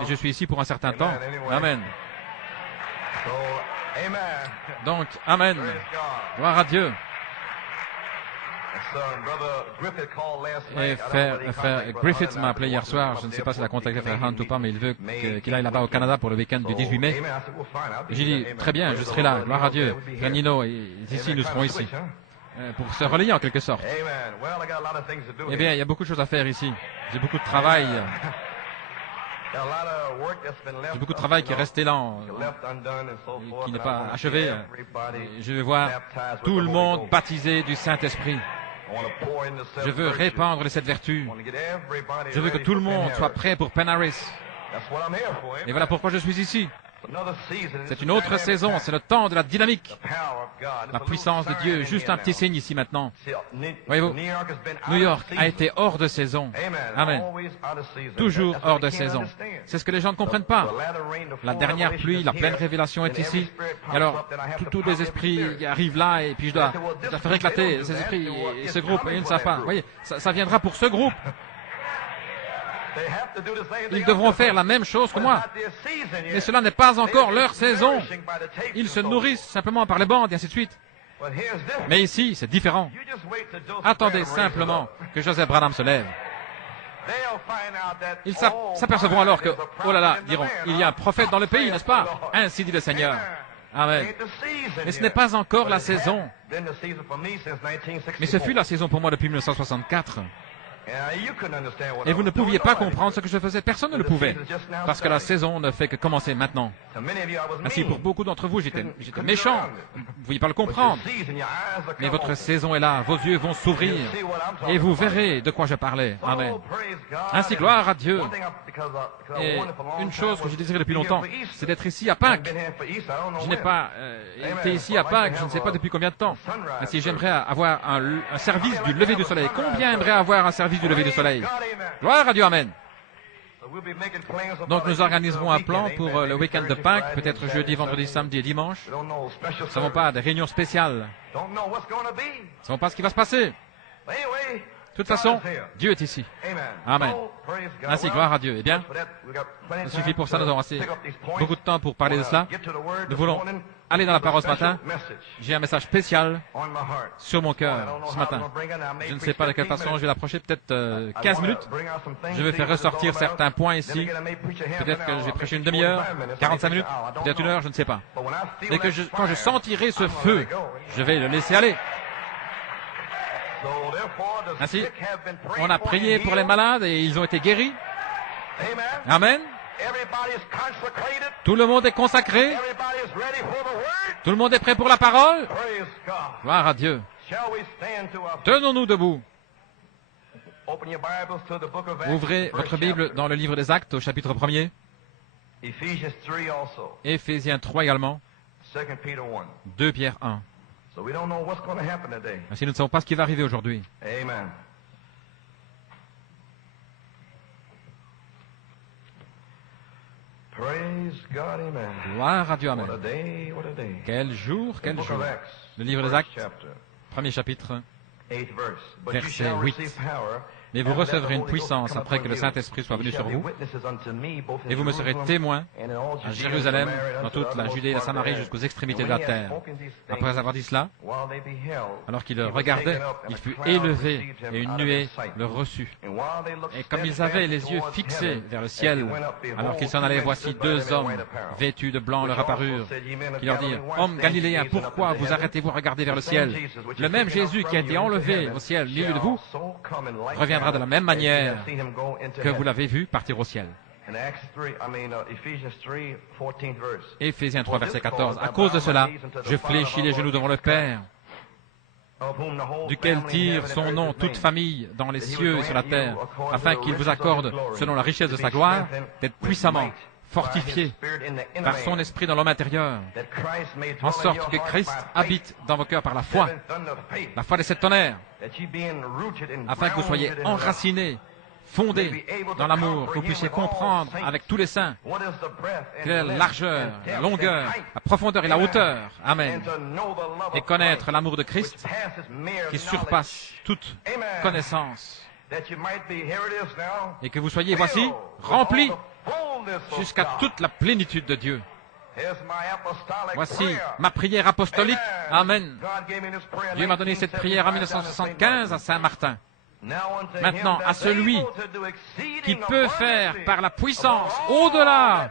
Et je suis ici pour un certain temps. Amen. Donc, amen. Gloire à Dieu. Et frère Griffith m'a appelé hier soir. Je ne sais pas s'il a contacté frère Hunt ou pas, mais il veut qu'il aille là-bas au Canada pour le week-end du 18 mai. J'ai dit, très bien, je serai là. Gloire à Dieu. Frère Nino, ici, nous serons ici. Pour se relayer en quelque sorte. Eh bien, il y a beaucoup de choses à faire ici. J'ai beaucoup de travail. J'ai beaucoup de travail qui est resté là, qui n'est pas achevé. Je veux voir tout le monde baptisé du Saint-Esprit. Je veux répandre cette vertu. Je veux que tout le monde soit prêt pour Penaris. Et voilà pourquoi je suis ici. C'est une autre saison, c'est le temps de la dynamique. La puissance de Dieu, juste un petit signe ici maintenant. Voyez-vous, New York a été hors de saison. Amen. Toujours hors de saison. C'est ce que les gens ne comprennent pas. La dernière pluie, la pleine révélation est ici. Et alors, tous les esprits arrivent là et puis je dois faire éclater ces esprits et ce groupe. Et ils ne savent pas. Vous voyez, ça viendra pour ce groupe. Ils devront faire la même chose que moi. Mais cela n'est pas encore leur saison. Ils se nourrissent simplement par les bandes et ainsi de suite. Mais ici, c'est différent. Attendez simplement que Joseph Branham se lève. Ils s'apercevront alors que, oh là là, diront, il y a un prophète dans le pays, n'est-ce pas? Ainsi dit le Seigneur. Amen. Mais ce n'est pas encore la saison. Mais ce fut la saison pour moi depuis 1964. Et vous ne pouviez pas comprendre ce que je faisais. Personne ne le pouvait. Parce que la saison ne fait que commencer maintenant. Ainsi, pour beaucoup d'entre vous, j'étais méchant. Vous ne pouviez pas le comprendre. Mais votre saison est là. Vos yeux vont s'ouvrir. Et vous verrez de quoi je parlais. Amen. Ainsi, gloire à Dieu. Et une chose que je désirais depuis longtemps, c'est d'être ici à Pâques. Je n'ai pas été ici à Pâques, je ne sais pas depuis combien de temps. Ainsi, j'aimerais avoir un service du lever du soleil. Combien aimeraient avoir un service du lever du soleil? Gloire à Dieu, amen. Donc nous organiserons un plan pour le week-end de Pâques, peut-être jeudi, vendredi, samedi et dimanche. Nous ne savons pas, des réunions spéciales. Nous ne savons pas ce qui va se passer. De toute façon, Dieu est ici. Amen. Ainsi, gloire à Dieu. Eh bien, il suffit pour ça, nous avons assez beaucoup de temps pour parler de cela. Nous voulons aller dans la parole ce matin, j'ai un message spécial sur mon cœur ce matin. Je ne sais pas de quelle façon je vais l'approcher, peut-être 15 minutes. Je vais faire ressortir certains points ici. Peut-être que je vais prêcher une demi-heure, 45 minutes, peut-être une heure, je ne sais pas. Mais quand je sentirai ce feu, je vais le laisser aller. Ainsi, on a prié pour les malades et ils ont été guéris. Amen. Tout le monde est consacré. Tout le monde est prêt pour la parole. Gloire à Dieu. Tenons-nous debout. Ouvrez votre Bible dans le livre des Actes au chapitre 1er. Éphésiens 3 également. 2 Pierre 1. Ainsi, nous ne savons pas ce qui va arriver aujourd'hui. Amen. Praise God, amen. Gloire à Dieu, amen. What a day, what a day. Quel jour, quel The book jour. of Acts, Le livre des first Actes, chapter, premier chapitre. 8th verse. But you Verset shall 8. receive power Mais vous after that the recevrez une Holy Ghost puissance come après upon que le you. Saint-Esprit soit You venu shall sur be vous, witnesses unto me, both in et vous me serez Jerusalem témoins and in all à Judea, Jérusalem, Samaria, and dans unto the toute la uttermost Judée et la part of the Samarie earth. jusqu'aux extrémités And de la when he had terre. spoken these things, Après avoir dit cela, while they beheld, alors qu'il he was regardait, taken up, and il a fut cloud élevé received him et une out of nuée his sight. le reçut. And while they looked Et comme ils avaient les yeux steadfastly fixés towards vers le heaven, ciel, as he went up, behold, alors qu'ils s'en two allaient, men voici stood by deux them in hommes white apparel, vêtus de blanc which leur also apparurent, said, Ye men of qui leur Galilee, dirent, why Hommes stand ye galiléens, gazing up pourquoi into vous heaven? arrêtez-vous à regarder vers le The same ciel? Jesus which Le is même taken up Jésus from qui a you été into enlevé heaven au ciel, au milieu de shall vous, so come in like reviendra de la même manner as ye manière have seen him go into que vous heaven. l'avez vu partir au ciel. In Acts 3, Ephesians 3, 14th verse. Éphésiens 3, verset 14. À cause de cela, je fléchis les genoux devant le Père, duquel tire son nom toute famille dans les cieux et sur la terre, afin qu'il vous accorde, selon la richesse de sa gloire, d'être puissamment fortifié par son esprit dans l'homme intérieur, en sorte que Christ habite dans vos cœurs par la foi des sept tonnerres, afin que vous soyez enracinés, fondés dans l'amour, que vous puissiez comprendre avec tous les saints quelle est la largeur, la longueur, la profondeur et la hauteur. Amen. Et connaître l'amour de Christ qui surpasse toute connaissance. Et que vous soyez, voici, remplis jusqu'à toute la plénitude de Dieu. Voici ma prière apostolique. Amen. Dieu m'a donné cette prière en 1975 à Saint-Martin. Maintenant, à celui qui peut faire par la puissance au-delà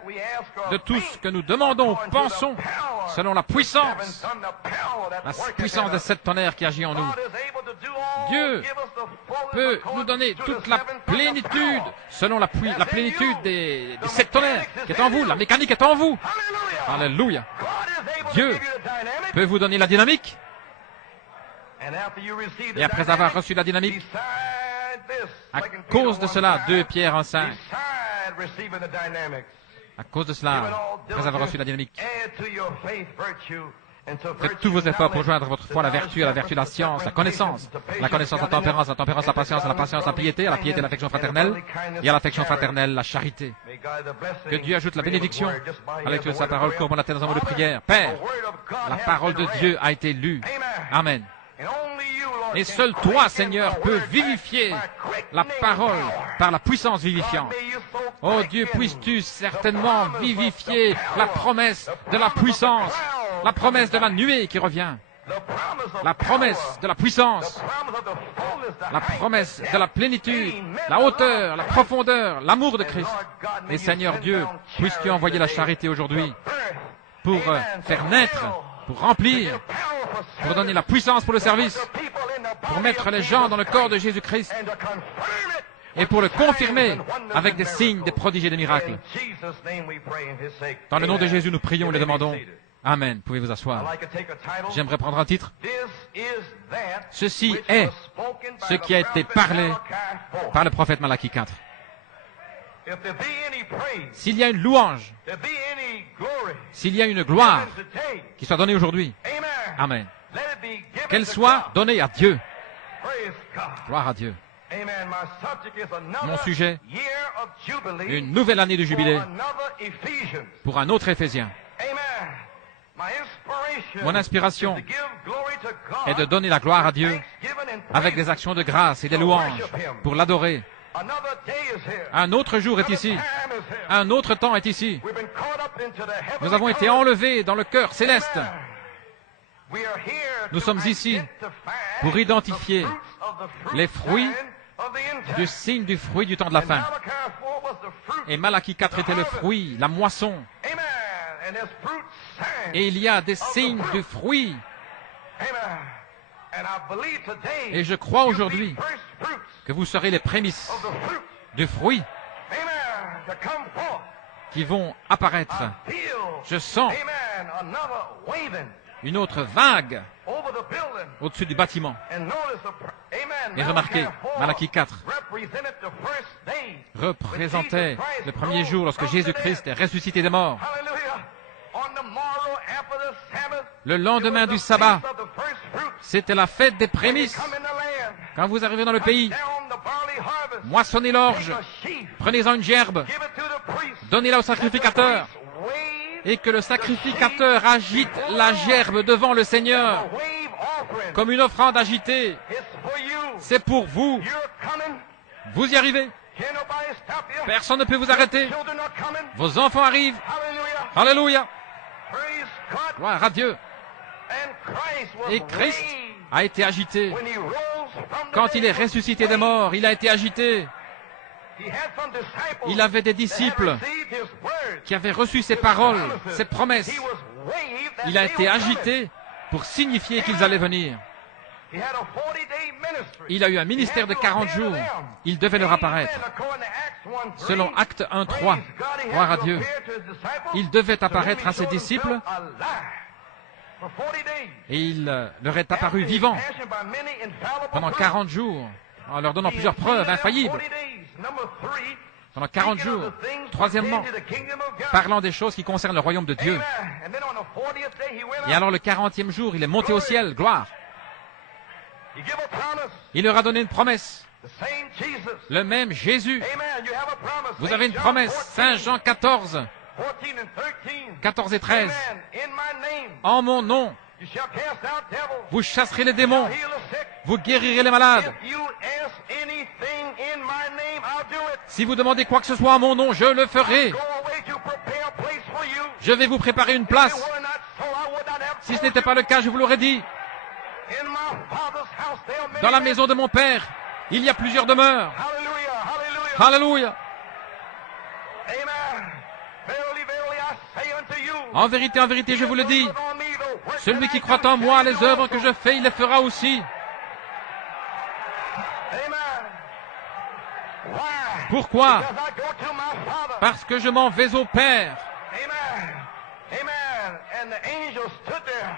de tout ce que nous demandons ou pensons, selon la puissance des sept tonnerres qui agit en nous. Dieu peut nous donner toute la plénitude, selon la plénitude des sept tonnerres qui est en vous. La mécanique est en vous. Alléluia. Dieu peut vous donner la dynamique. Et après avoir reçu la dynamique, à cause de cela, 2 Pierre 1,5, à cause de cela, après avoir reçu la dynamique, faites tous vos efforts pour joindre votre foi à la vertu la science, la connaissance la tempérance, la patience, la piété, l'affection fraternelle, et à l'affection fraternelle, la charité. Que Dieu ajoute la bénédiction à la lecture de sa parole, comme on a dans un mot de prière. Père, la parole de Dieu a été lue. Amen. Et seul toi, Seigneur, peux vivifier la parole par la puissance vivifiante. Oh Dieu, puisses-tu certainement vivifier la promesse de la puissance, la promesse de la nuée qui revient, la promesse de la puissance, la promesse de la plénitude, la hauteur, la profondeur, l'amour de Christ. Et Seigneur Dieu, puisses-tu envoyer la charité aujourd'hui pour faire naître, pour remplir, pour donner la puissance pour le service, pour mettre les gens dans le corps de Jésus-Christ et pour le confirmer avec des signes, des prodiges et des miracles. Dans le nom de Jésus, nous prions et le demandons. Amen. Pouvez vous asseoir. J'aimerais prendre un titre. Ceci est ce qui a été parlé par le prophète Malachie 4. S'il y a une louange, s'il y a une gloire qui soit donnée aujourd'hui, Amen. Qu'elle soit donnée à Dieu. Gloire à Dieu. Mon sujet, une nouvelle année de jubilé pour un autre Éphésien. Mon inspiration est de donner la gloire à Dieu avec des actions de grâce et des louanges pour l'adorer. Un autre jour est ici. Un autre temps est ici. Nous avons été enlevés dans le cœur céleste. Nous sommes ici pour identifier les fruits du signe du fruit du temps de la fin. Et Malachie 4 était le fruit, la moisson. Et il y a des signes du fruit. Et je crois aujourd'hui que vous serez les prémices du fruit qui vont apparaître. Je sens une autre vague au-dessus du bâtiment. Et remarquez, Malachie 4 représentait le premier jour lorsque Jésus-Christ est ressuscité des morts. Le lendemain du sabbat, c'était la fête des prémices. Quand vous arrivez dans le pays, moissonnez l'orge, prenez-en une gerbe, donnez-la au sacrificateur, et que le sacrificateur agite la gerbe devant le Seigneur comme une offrande agitée. C'est pour vous. Vous y arrivez. Personne ne peut vous arrêter. Vos enfants arrivent. Alléluia. Gloire à Dieu. Et Christ a été agité. Quand il est ressuscité des morts, il a été agité. Il avait des disciples qui avaient reçu ses paroles, ses promesses. Il a été agité pour signifier qu'ils allaient venir. Il a eu un ministère de 40 jours. Il devait leur apparaître. Selon Actes 1:3, gloire à Dieu, il devait apparaître à ses disciples et il leur est apparu vivant pendant 40 jours, en leur donnant plusieurs preuves infaillibles. Pendant 40 jours. Troisièmement, parlant des choses qui concernent le royaume de Dieu. Et alors le 40e jour, il est monté au ciel, gloire. Il leur a donné une promesse. Le même Jésus. Vous avez une promesse. Saint Jean 14. 14 et 13. En mon nom, vous chasserez les démons. Vous guérirez les malades. Si vous demandez quoi que ce soit en mon nom, je le ferai. Je vais vous préparer une place. Si ce n'était pas le cas, je vous l'aurais dit. Dans la maison de mon Père, il y a plusieurs demeures. Alléluia. En vérité, je vous le dis, celui qui croit en moi, les œuvres que je fais, il les fera aussi. Pourquoi? Parce que je m'en vais au Père.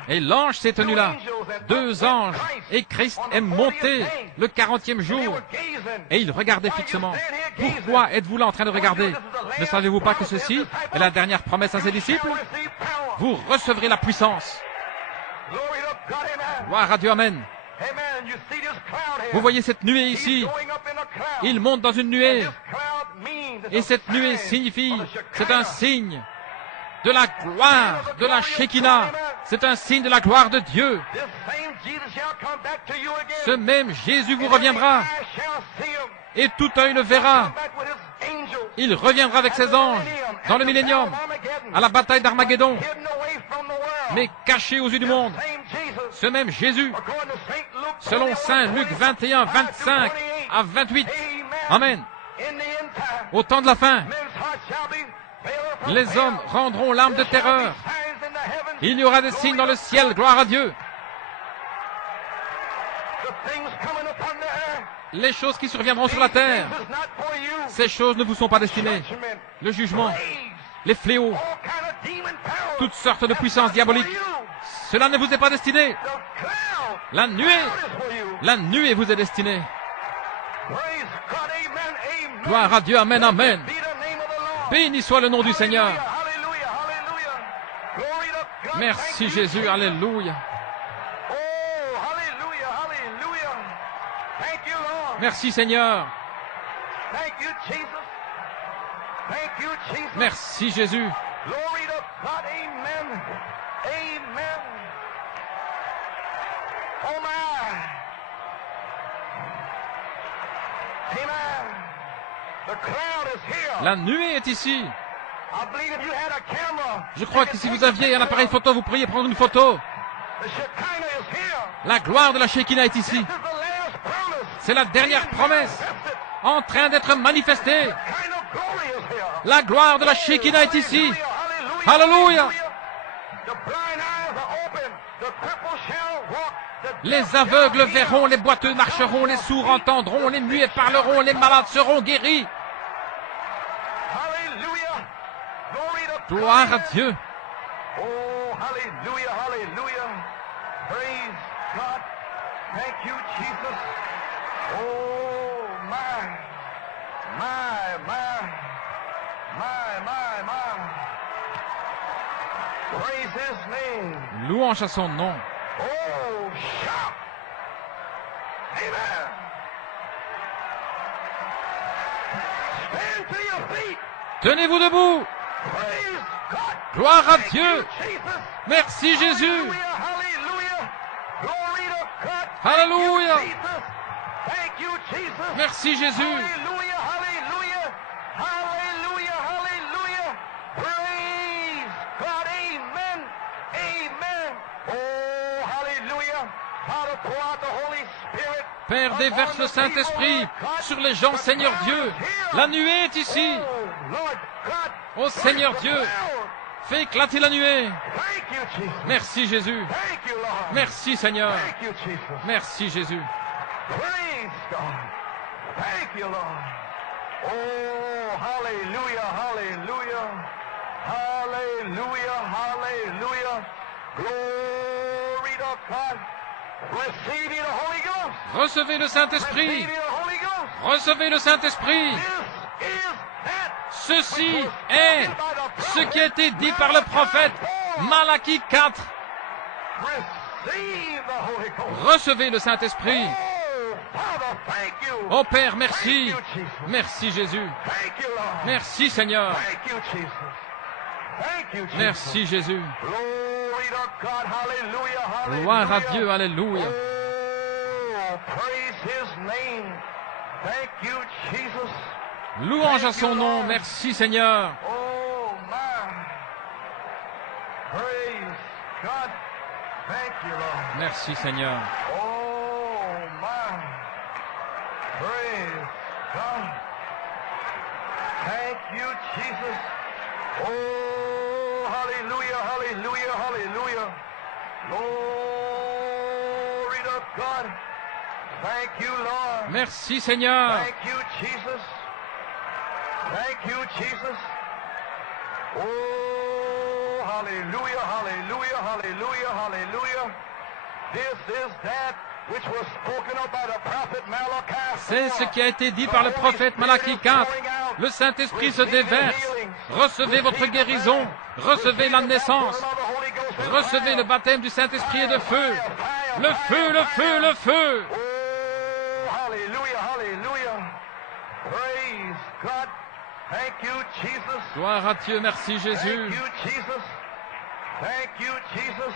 Et l'ange s'est tenu là, 2 anges, et Christ est monté le 40e jour, et il regardait fixement. Pourquoi êtes-vous là en train de regarder? Ne savez-vous pas que ceci est la dernière promesse à ses disciples? Vous recevrez la puissance. Gloire à Dieu, amen. Vous voyez cette nuée ici. Il monte dans une nuée. Et cette nuée signifie, c'est un signe de la gloire, de la Shekinah. C'est un signe de la gloire de Dieu. Ce même Jésus vous reviendra. Et tout œil le verra. Il reviendra avec ses anges dans le millénium, à la bataille d'Armageddon, mais caché aux yeux du monde. Ce même Jésus, selon Saint Luc 21, 25 à 28. Amen. Au temps de la fin, les hommes rendront l'âme de terreur. Il y aura des signes dans le ciel, gloire à Dieu. Les choses qui surviendront sur la terre, ces choses ne vous sont pas destinées. Le jugement, les fléaux, toutes sortes de puissances diaboliques, cela ne vous est pas destiné. La nuée vous est destinée. Gloire à Dieu, amen, amen. Béni soit le nom du Seigneur. Merci Jésus, alléluia. Merci Seigneur. Merci Jésus. La nuée est ici. I believe if you had a camera, Je crois que si vous aviez un appareil photo, vous pourriez prendre une photo. the Shekinah is here. La gloire de la Shekinah est ici. This is the last promise. C'est la dernière promesse en train d'être manifestée. Kind of glory is here. La gloire de la Shekinah est ici. Hallelujah. Alléluia. The blind eyes are open. The cripple shall walk. The Les aveugles verront, les boiteux marcheront, les sourds entendront, les muets parleront, les malades seront guéris. Hallelujah. Glory to Gloire à Dieu. Oh, hallelujah, hallelujah. Praise God. Thank you, Jesus. Oh, my, my. Praise his name. Louange à son nom. Oh, shout. Amen. Stand to your feet. Tenez-vous debout. Praise God. Gloire à Thank Dieu. you, Jesus. Merci Jésus. Hallelujah, hallelujah. Glory to God. Hallelujah. Thank you, Jesus. Thank you, Jesus. Merci Jésus. Hallelujah, hallelujah. Hallelujah, hallelujah. Praise God. Amen. Amen. Oh, hallelujah. Father, pour out the Holy Spirit. Père, déverse le Saint-Esprit sur les gens, Seigneur Dieu. La nuée est ici. Oh, Lord God. Ô Seigneur Dieu, fais éclater la nuée. Thank you, Jesus. Merci Jésus. Thank you, Lord. Merci Seigneur. Thank you, Jesus. Merci Jésus. Praise God. Thank you, Lord. Oh, hallelujah, hallelujah. Hallelujah, hallelujah. Glory to God. Receive the Holy Ghost. Recevez le Saint-Esprit. Receive the Holy Ghost. Recevez le Saint-Esprit. This is that Ceci est ce qui a été dit par le prophète Malachie 4. receive the Holy Ghost. Recevez le Saint-Esprit. Oh, Father, thank you. Ô Père, merci. Thank you, Jesus. Merci Jésus. Thank you, Lord. Merci Seigneur. Thank you, Jesus. Thank you, Jesus. Merci Jésus. Glory to God. Hallelujah. Hallelujah. Gloire à Dieu. Alléluia. Oh, praise his name. Thank you, Jesus. Louange à son nom. Merci Seigneur. Oh, my. Praise God. Thank you, Lord. Merci Seigneur. Oh, my. Praise God. Thank you, Jesus. Oh, hallelujah, hallelujah, hallelujah. Glory to God. Thank you, Lord. Merci Seigneur. Thank you, Jesus. Thank you, Jesus. Oh, hallelujah, hallelujah, hallelujah, hallelujah. This is that which was spoken of by the prophet Malachi. C'est ce qui a été dit par le prophète Malachie 4. Le Saint-Esprit se déverse. Recevez votre guérison. Recevez la naissance. Recevez le baptême du Saint-Esprit et de feu. Le feu, le feu, le feu. Oh, hallelujah, hallelujah. Praise God. Thank you, Jesus. Gloire à Dieu. Merci Jésus. Thank you, Jesus. Thank you, Jesus.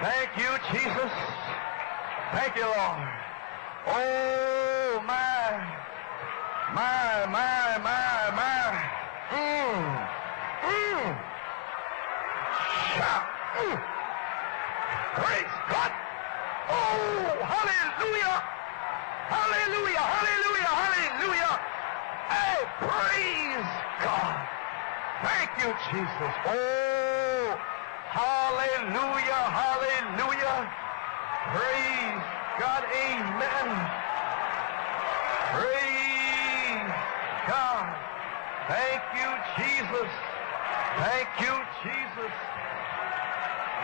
Thank you, Jesus. Thank you, Lord. Oh, my. Shout. Praise God. Oh, hallelujah. Hallelujah, hallelujah, hallelujah. Hey, praise God. Thank you, Jesus. Oh, hallelujah, hallelujah. Praise God, amen. Praise God. Thank you, Jesus. Thank you, Jesus.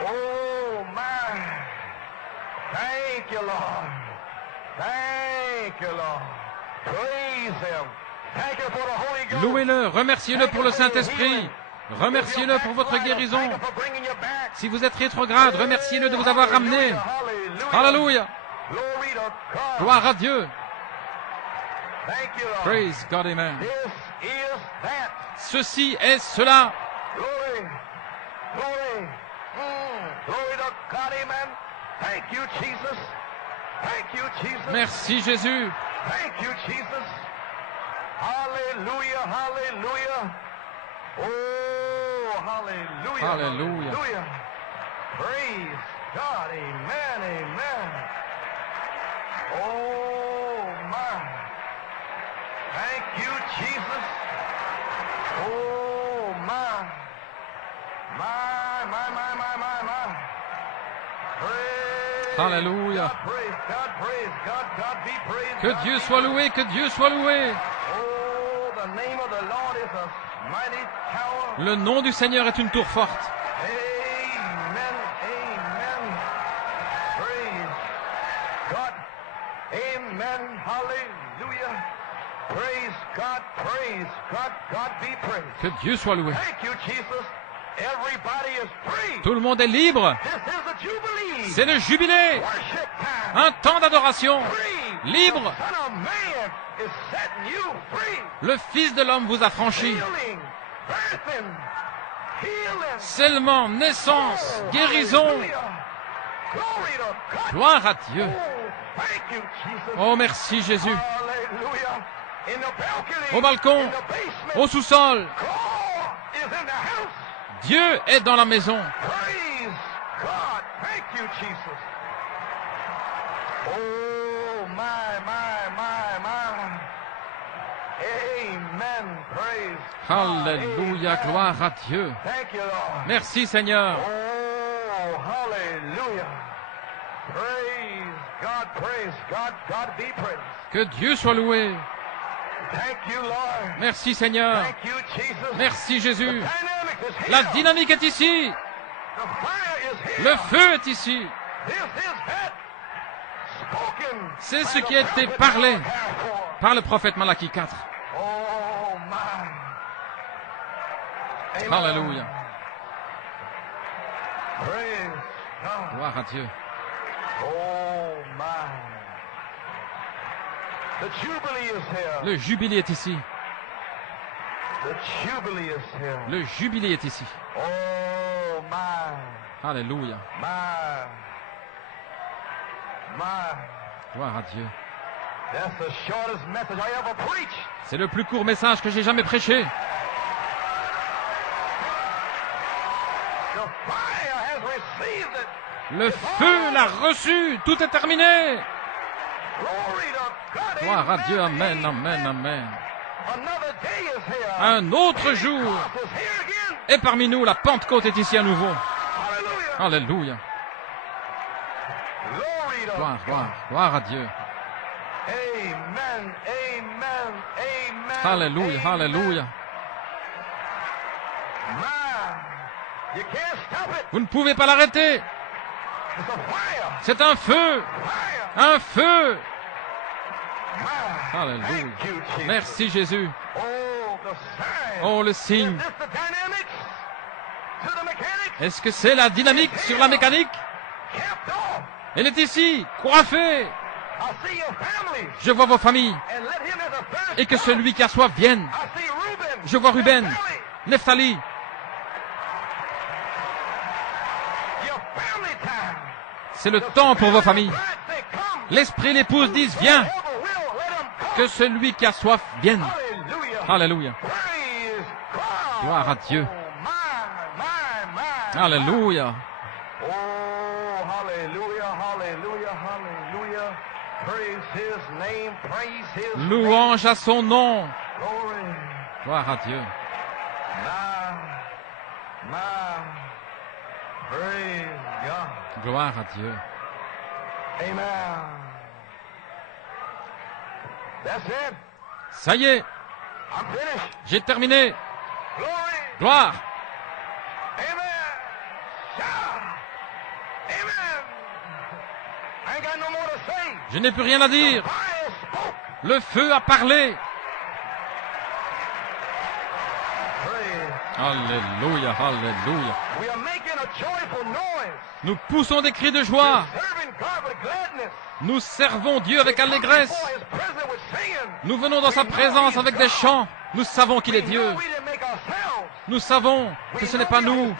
Oh, my. Thank you, Lord. Thank you, Lord. Praise Him. Thank you for the Holy Ghost. Louez-le. Remerciez-le pour le Saint-Esprit. Remerciez-le pour votre guérison. Si vous êtes rétrograde, remerciez-le de vous avoir ramené. Alléluia. Gloire à Dieu. Praise God, amen. Ceci est cela. Merci Jésus. Thank you, Jesus. Hallelujah, hallelujah. Oh, hallelujah. Hallelujah. Hallelujah. Praise God. Amen. Amen. Oh, my. Thank you, Jesus. Oh, my. My. Praise Alléluia. God, praise God, praise God, God be praised. Que God Dieu be soit loué, que Dieu soit loué. Oh, the name of the Lord is a mighty tower. Le nom du Seigneur est une tour forte. Amen, amen. Praise God. Amen, hallelujah. Praise God, God be praised. Que Dieu soit loué. Thank you, Jesus. Everybody is free. Tout le monde est libre. This is the Jubilee. C'est le jubilé. Worship time. Un temps d'adoration. Free. Libre. The Son of Man is setting you free. Le Fils de l'homme vous a franchi. Healing, birthing, healing. Seulement naissance, guérison. Hallelujah. Glory to God. Gloire à Dieu. Oh, thank you, Jesus. Oh, merci Jésus. Hallelujah. In the balcony, Au balcon, in the basement, au sous-sol, God is in the house. Dieu est dans la maison. Praise God. Thank you, Jesus. Oh, my. Amen. Praise God. Alléluia, Amen. gloire à Dieu. Thank you, Lord. Merci Seigneur. Oh, hallelujah. Praise God, God be praised. Que Dieu soit loué. Thank you, Lord. Merci Seigneur. Thank you, Jesus. Merci Jésus. Dynamic is here. La dynamique est ici. The fire is here. Le feu est ici. This is that spoken C'est by ce the qui a été prophet parlé Malachi 4. par le prophète Malachie 4. Oh, my. Amen. Alléluia. Praise God. Gloire à Dieu. Oh, my. The Jubilee is here. Le jubilé est ici. The Jubilee is here. Le jubilé est ici. Oh, my. Alléluia. My. Gloire à Dieu. That's the shortest message I ever preached. C'est le plus court message que j'ai jamais prêché. The fire has received it. Le feu l'a reçu. Tout est terminé. Glory to God. Gloire à Amen. Dieu. Amen, amen, amen. Another day is here. Un autre jour. Pentecost is here again. Et parmi nous, la Pentecôte est ici à nouveau. Hallelujah. Alléluia. Glory to Gloire, God. gloire, gloire à Dieu. Amen. Amen. Alléluia, Amen. alléluia. My. You can't stop it. Vous ne pouvez pas l'arrêter. It's a fire. C'est un feu. Fire. Un feu. My. Alléluia. Thank you, Jesus. Merci Jésus. Oh, the sign. Oh, le signe. Is this the dynamics to the mechanics? Est-ce que c'est la dynamique sur la mécanique? Kept off. Elle est ici, coiffée. I see your family. Je vois vos familles. And let him as a first. Et que celui qui a soif vienne. I see Reuben. Je vois Ruben, Naphtali. Nephtali. Your family time. C'est le temps pour vos familles. Bride say, come. L'esprit et l'épouse disent, viens. Whoever will, let him come. Que celui qui a soif vienne. Hallelujah. Alléluia. Praise God. Gloire à Dieu. Oh, my. Alléluia. Oh, hallelujah. Praise his name. Praise his name. Louange à son nom. Glory. Gloire à Dieu. My. Praise God. Gloire à Dieu. Amen. That's it. Ça y est, I'm finished. j'ai terminé. Glory. Gloire. Amen. Shout. Amen. I ain't got no more to say. Je n'ai plus rien à dire. Fire spoke. Le feu a parlé. Praise. Alléluia, alléluia. We are making a joyful noise. Nous poussons des cris de joie. Serving God with gladness. Nous servons Dieu avec allégresse. Before his presence with singing. Nous venons dans sa présence avec des chants. Nous savons qu'il est Dieu. We didn't make ourselves. Nous savons que ce n'est pas nous.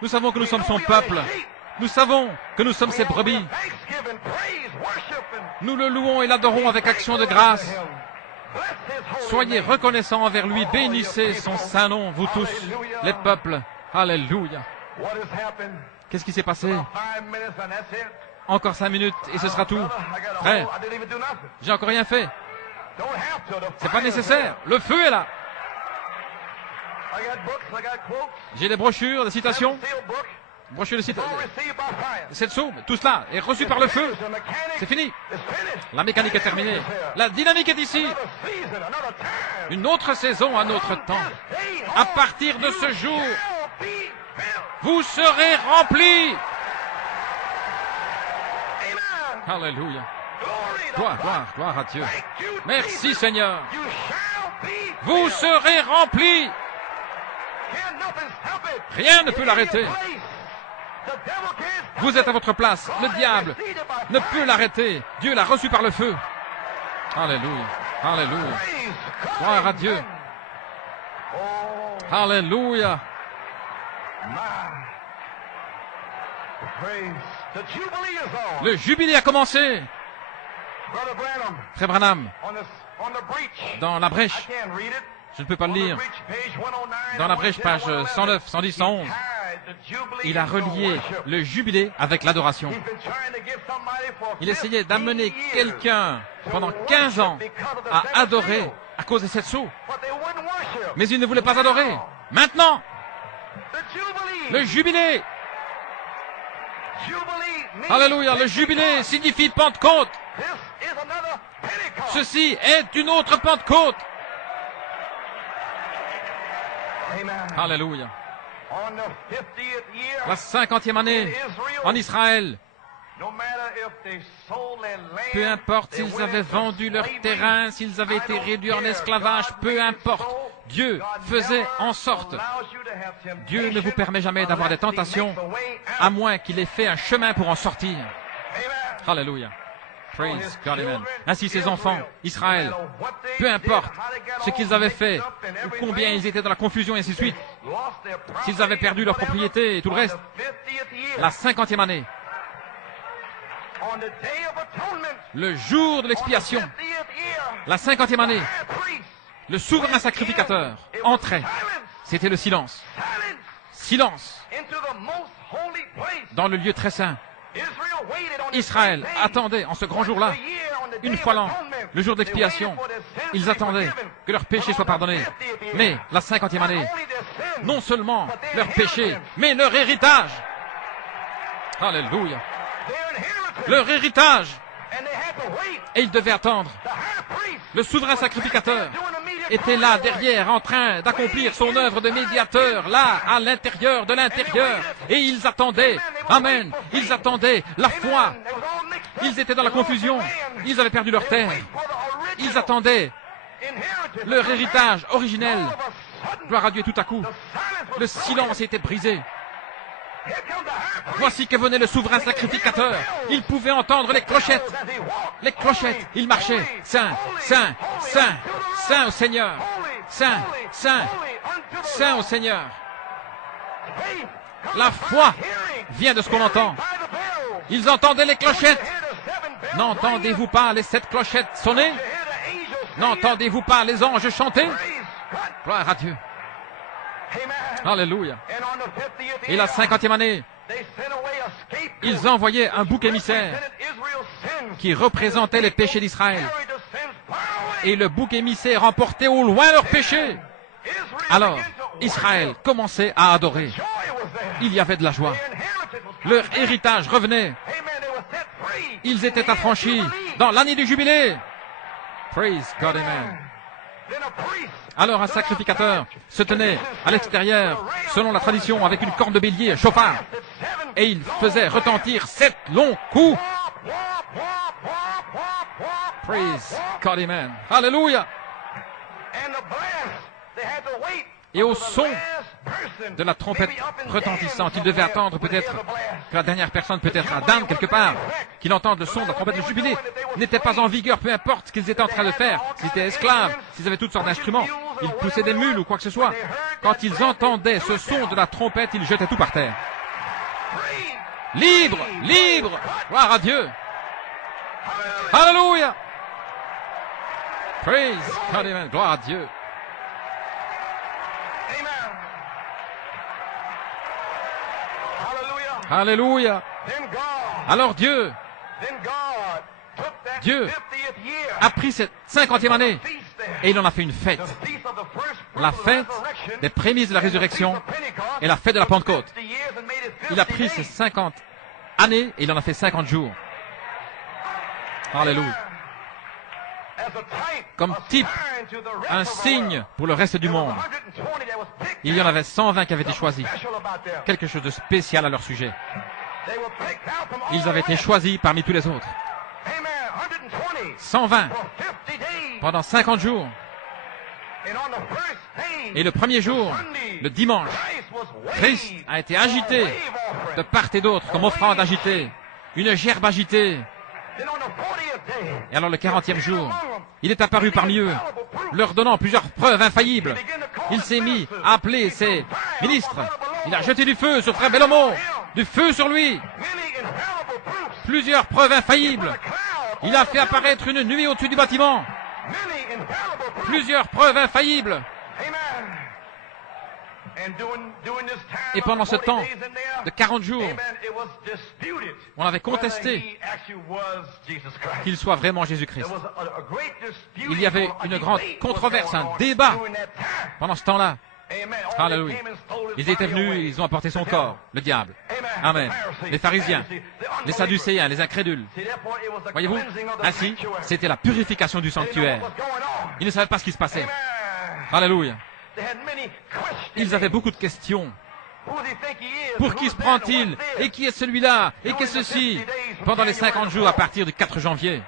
Nous savons que nous sommes son peuple. Nous savons que nous sommes ses brebis. Nous le louons et l'adorons avec action de grâce. Soyez reconnaissants envers lui. Bénissez son saint nom, vous tous, les peuples. Alléluia. Qu'est-ce qui s'est passé? Encore 5 minutes et ce sera tout. Frère, j'ai encore rien fait. C'est pas nécessaire. Le feu est là. J'ai des brochures, des citations. Brochures de citations. Cette somme, tout cela est reçu par le feu. C'est fini. La mécanique est terminée. La dynamique est ici. Une autre saison, un autre temps. À partir de ce jour, vous serez remplis. Alléluia. Gloire à Dieu. Merci Seigneur. Vous serez remplis. Rien ne peut l'arrêter. Vous êtes à votre place. Le diable ne peut l'arrêter. Dieu l'a reçu par le feu. Alléluia. Alléluia. Gloire à Dieu. Alléluia. Le jubilé a commencé. Frère Branham, dans la brèche, je ne peux pas le lire, dans la brèche, page 109, 110, 111, il a relié le jubilé avec l'adoration. Il essayait d'amener quelqu'un pendant 15 ans à adorer à cause de cette sceau. Mais il ne voulait pas adorer. Maintenant, le jubilé. Alléluia, le jubilé signifie Pentecôte. Ceci est une autre Pentecôte. Alléluia. La 50e année en Israël. Peu importe s'ils avaient vendu leur terrain, s'ils avaient été réduits en esclavage, peu importe. Dieu faisait en sorte. Dieu ne vous permet jamais d'avoir des tentations, à moins qu'il ait fait un chemin pour en sortir. Alléluia. Praise God, amen. Ainsi ses enfants, Israël, peu importe ce qu'ils avaient fait, ou combien ils étaient dans la confusion et ainsi de suite, s'ils avaient perdu leur propriété et tout le reste, la 50e année, le jour de l'expiation, la 50e année, le souverain sacrificateur entrait. C'était le silence. Silence dans le lieu très saint. Israël attendait en ce grand jour-là, une fois l'an, le jour d'expiation. Ils attendaient que leurs péchés soient pardonnés. Mais la 50e année, non seulement leurs péchés, mais leur héritage. Alléluia. Leur héritage. Et ils devaient attendre. Le souverain sacrificateur était là, derrière, en train d'accomplir son œuvre de médiateur, là, à l'intérieur de l'intérieur. Et ils attendaient. Amen. Ils attendaient la foi. Ils étaient dans la confusion. Ils avaient perdu leur terre. Ils attendaient leur héritage originel. Gloire à Dieu, tout à coup. Le silence était brisé. Voici que venait le souverain sacrificateur. Il pouvait entendre les clochettes. Les clochettes. Il marchait. Saint, Saint, Saint, Saint au Seigneur. Saint, Saint, Saint au Seigneur. La foi vient de ce qu'on entend. Ils entendaient les clochettes. N'entendez-vous pas les 7 clochettes sonner? N'entendez-vous pas les anges chanter? Gloire à Dieu. Alléluia. Et la 50e année, ils envoyaient un bouc émissaire qui représentait les péchés d'Israël. Et le bouc émissaire emportait au loin leurs péchés. Alors, Israël commençait à adorer. Il y avait de la joie. Leur héritage revenait. Ils étaient affranchis dans l'année du jubilé. Praise God, amen. Alors un sacrificateur se tenait à l'extérieur, selon la tradition, avec une corne de bélier, un chauffard. Et il faisait retentir 7 longs coups. Praise God, amen. Alléluia. Et au son de la trompette retentissante, il devait attendre peut-être que la dernière personne, peut-être à Dan quelque part, qu'il entende le son de la trompette. Le jubilé n'était pas en vigueur, peu importe ce qu'ils étaient en train de faire. S'ils étaient esclaves, s'ils avaient toutes sortes d'instruments, ils poussaient des mules ou quoi que ce soit. Quand ils entendaient ce son de la trompette, ils jetaient tout par terre. Libre, libre, gloire à Dieu. Alléluia. Praise God, amen. Gloire à Dieu. Amen. Hallelujah. Alléluia. Then God, Alors Dieu took that Dieu 50th year a pris cette 50e année feast there. et il en a fait une fête. The feast of the first fruits La of the fête resurrection des prémices de la and the feast résurrection of Pentecost et la fête de la Pentecôte. 50 years and made it Il a 50 pris ces days. 50 années et il en a fait 50 jours. Alléluia. As a type, Comme a type, sign to the rest Un of the signe world. pour le reste du There was monde. 120 that was picked Il y en out. avait 120 qui avaient été choisis. Special about them. Quelque chose de spécial à leur sujet. They were picked out from all Ils avaient the été rest. choisis parmi tous les autres. Amen. 120 120 for 50 days. pendant 50 jours. And on the first day, Et le premier jour, Sunday, le dimanche, Christ was waved Christ a été for a agité wave offering. de part et d'autre comme offrande agitée. Une gerbe agitée. Then on the 40th day, Et alors le 40e jour, il est apparu parmi eux, leur donnant plusieurs preuves infaillibles. Il s'est mis à appeler ses ministres. Il a jeté du feu sur Frère Bellomo, du feu sur lui, many infallible proofs. plusieurs preuves infaillibles. A cloud Il a fait apparaître une nuée au-dessus du bâtiment, many infallible proofs. plusieurs preuves infaillibles. Amen. And during this time Et pendant of ce 40 temps days in there, de 40 jours, amen, it was disputed on avait whether contesté he actually was Jesus Christ. qu'il soit vraiment Jésus-Christ. There was a great dispute. Il y avait A une grande debate controverse, was un going on débat. during that time. Pendant ce temps-là, Amen. All Alléluia. they came and stole his Ils étaient body venus, away. ils ont apporté son The corps, le diable. devil. Amen. The Les pharisiens, Pharisees, the les unbelievers. sadducéens, les incrédules. See, therefore, it was the Voyez-vous, cleansing of the ainsi, sanctuary. c'était la purification du They didn't know sanctuaire. what was going on. Ils ne savaient pas ce qui se passait. Amen. Alléluia. They had many questions. Ils avaient beaucoup de questions. Who does he think he is? Pour And qui who's se that? prend-il? And what's Et this? qui est celui-là? Et qu'est ceci? Pendant les 50 jours à partir du 4 janvier.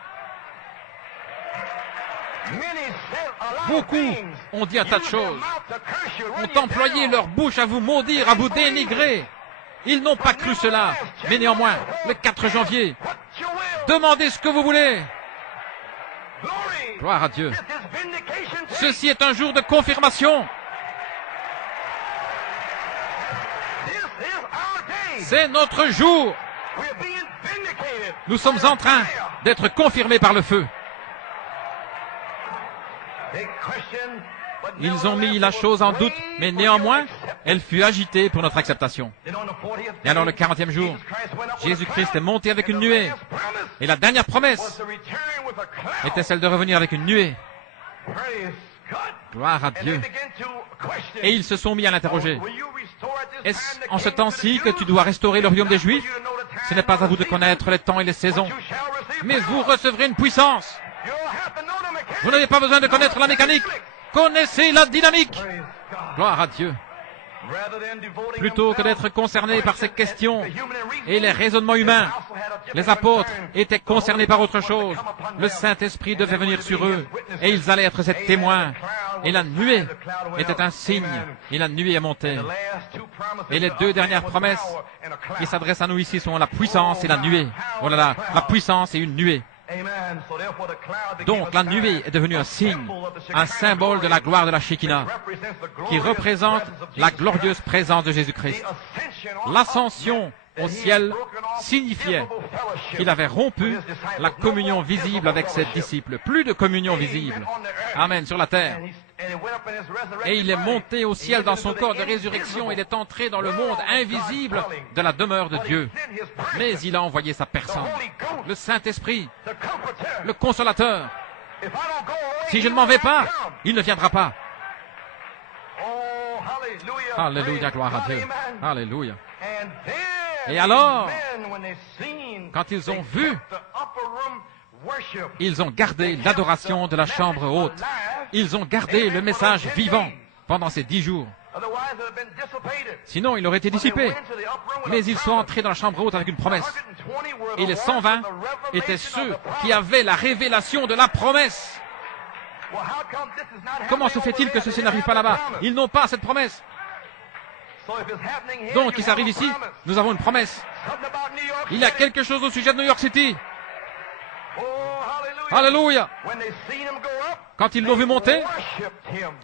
Many said a lot of Beaucoup things. ont dit un tas de Used their choses. mouth to curse you, run Ont you employé down. leur bouche à vous maudire, à vous dénigrer. Ils n'ont pas cru cela. Mais néanmoins, le 4 janvier, What you will. demandez ce que vous voulez. Glory. Gloire à Dieu. This is vindication day. Ceci est un jour de confirmation. This is our day. C'est notre jour. We're being vindicated. Nous sommes en train d'être confirmés par le feu. They questioned, but Ils ont mis la chose en doute, mais néanmoins, elle fut agitée pour notre acceptation. Then on the 40th Et alors le day, 40e jour, Jesus Christ went up with a Jésus-Christ cloud, est monté avec and une the nuée. last promise Et la dernière was promesse to return with a cloud. était celle de revenir avec une nuée. Praise God. Gloire à And they Dieu. began to question. Et ils se sont mis à l'interroger. Will you restore at this Est-ce time the en ce kingdom to temps-ci the que Jews? tu dois restaurer le royaume des Juifs? For you to know the time Ce n'est pas à vous de or the connaître les temps et les season, saisons, but you shall receive mais vous power. recevrez une puissance. You don't have to know the mechanics. Vous n'avez pas besoin de connaître la mécanique. Connaissez la dynamique. Praise God. Gloire à Dieu. Rather than devoting Plutôt que themselves d'être concernés par ces questions to human reasoning, et les raisonnements humains, les apôtres étaient concernés par autre chose. Le Saint-Esprit devait venir sur eux et ils allaient être ces témoins. Et la nuée était un signe et la nuée est montée. Et les deux dernières promesses qui s'adressent à nous ici sont la puissance et la nuée. Oh là là, la puissance et une nuée. Donc la nuée est devenue un signe, un symbole de la gloire de la Shekinah, qui représente la glorieuse présence de Jésus-Christ. L'ascension au ciel signifiait qu'il avait rompu la communion visible avec ses disciples. Plus de communion visible. Amen, sur la terre. Et il est monté au ciel dans son corps de résurrection. Il est entré dans le monde invisible de la demeure de Dieu. Mais il a envoyé sa personne, le Saint-Esprit, le Consolateur. Si je ne m'en vais pas, il ne viendra pas. Alléluia, gloire à Dieu. Alléluia. Et alors, quand ils ont vu, ils ont gardé l'adoration de la chambre haute. Ils ont gardé le message vivant pendant ces 10 jours. Sinon, il aurait été dissipé. Mais ils sont entrés dans la chambre haute avec une promesse. Et les 120 étaient ceux qui avaient la révélation de la promesse. Comment se fait-il que ceci n'arrive pas là-bas? Ils n'ont pas cette promesse. Donc, il s'arrive ici, nous avons une promesse. Il y a quelque chose au sujet de New York City. Alléluia. Quand ils l'ont vu monter,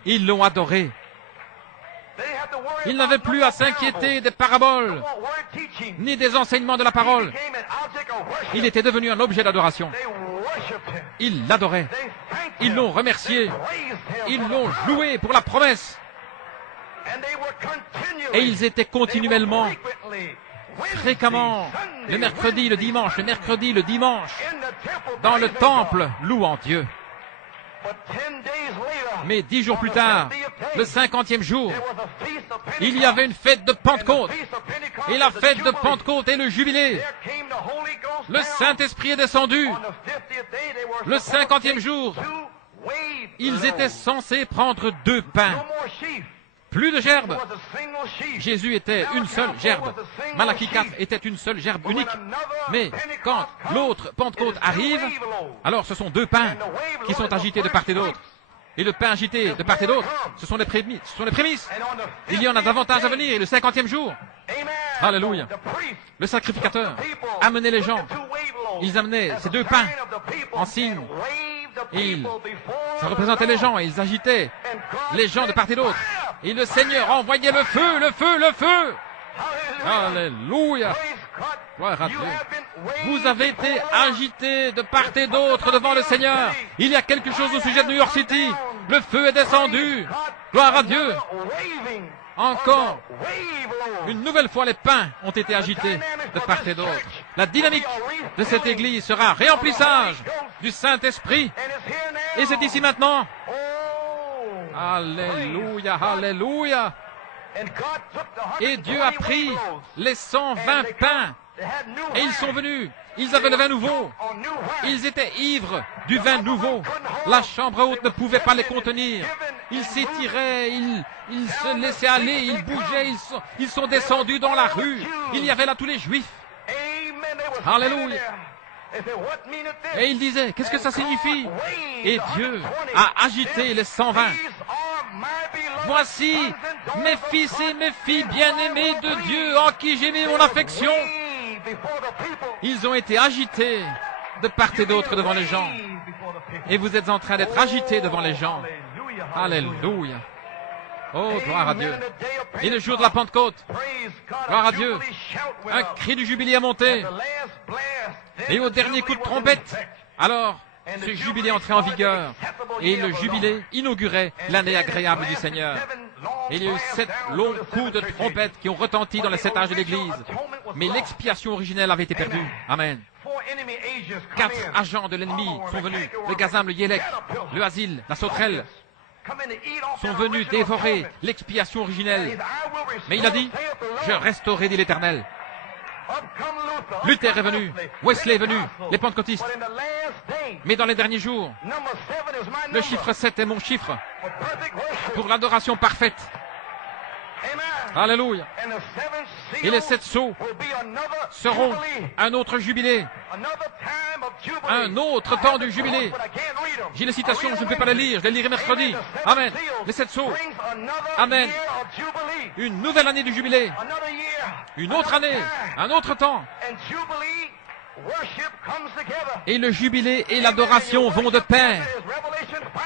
ils l'ont adoré. Ils n'avaient plus à s'inquiéter des paraboles, ni des enseignements de la parole. Il était devenu un objet d'adoration. Ils l'adoraient. Ils l'ont remercié. Ils l'ont loué pour la promesse. Et ils étaient continuellement, fréquemment, le mercredi, le dimanche, le mercredi, le dimanche, dans le temple, louant Dieu. Mais 10 jours plus tard, le 50e jour, il y avait une fête de Pentecôte. Et la fête de Pentecôte est le jubilé. Le Saint-Esprit est descendu. Le 50e jour, ils étaient censés prendre 2 pains. Plus de gerbes. Jésus était une seule gerbe. Malachie 4 était une seule gerbe unique. Mais quand l'autre Pentecôte arrive, alors ce sont 2 pains qui sont agités de part et d'autre. Et le pain agité de part et d'autre, ce sont les prémices. Il y en a davantage à venir. Et le 50e jour, alléluia, le sacrificateur amenait les gens. Ils amenaient ces 2 pains en signe. Ça représentait les gens et ils agitaient les gens de part et d'autre. Et le Seigneur envoyait le feu, le feu, le feu. Alléluia. Gloire à Dieu. Vous avez été agités de part et d'autre devant le Seigneur. Il y a quelque chose au sujet de New York City. Le feu est descendu. Gloire à Dieu. Encore une nouvelle fois, les pains ont été agités de part et d'autre. La dynamique de cette église sera réemplissage du Saint-Esprit. Et c'est ici maintenant. Alléluia, alléluia. Et Dieu a pris les 120 pains et ils sont venus. Ils avaient le vin nouveau. Ils étaient ivres du vin nouveau. La chambre haute ne pouvait pas les contenir. Ils s'étiraient, ils se laissaient aller, ils bougeaient, ils sont descendus dans la rue. Il y avait là tous les Juifs. Alléluia. Et il disait, qu'est-ce que ça signifie? Et Dieu a agité les 120. Voici mes fils et mes filles bien-aimés de Dieu en qui j'ai mis mon affection. Ils ont été agités de part et d'autre devant les gens. Et vous êtes en train d'être agités devant les gens. Alléluia. Oh, gloire à Dieu. Et le jour de la Pentecôte, gloire à Dieu, un cri du jubilé a monté. Et au dernier coup de trompette, alors, ce jubilé entrait en vigueur. Et le jubilé inaugurait l'année agréable du Seigneur. Et il y a eu 7 longs coups de trompette qui ont retenti dans les 7 âges de l'Église. Mais l'expiation originelle avait été perdue. Amen. 4 agents de l'ennemi sont venus. Le gazam, le yélek, le asile, la sauterelle, sont venus dévorer l'expiation originelle. Mais il a dit, je restaurerai, dit l'Éternel. Luther est venu, Wesley est venu, les pentecôtistes. Mais dans les derniers jours, le chiffre 7 est mon chiffre pour l'adoration parfaite. Alléluia. Et les 7 sceaux seront un autre jubilé. Un autre temps du jubilé. J'ai les citations, je ne peux pas les lire, je les lirai mercredi. Amen. Les 7 sceaux. Amen. Une nouvelle année du jubilé. Une autre année. Un autre temps. Et le jubilé et l'adoration vont de pair.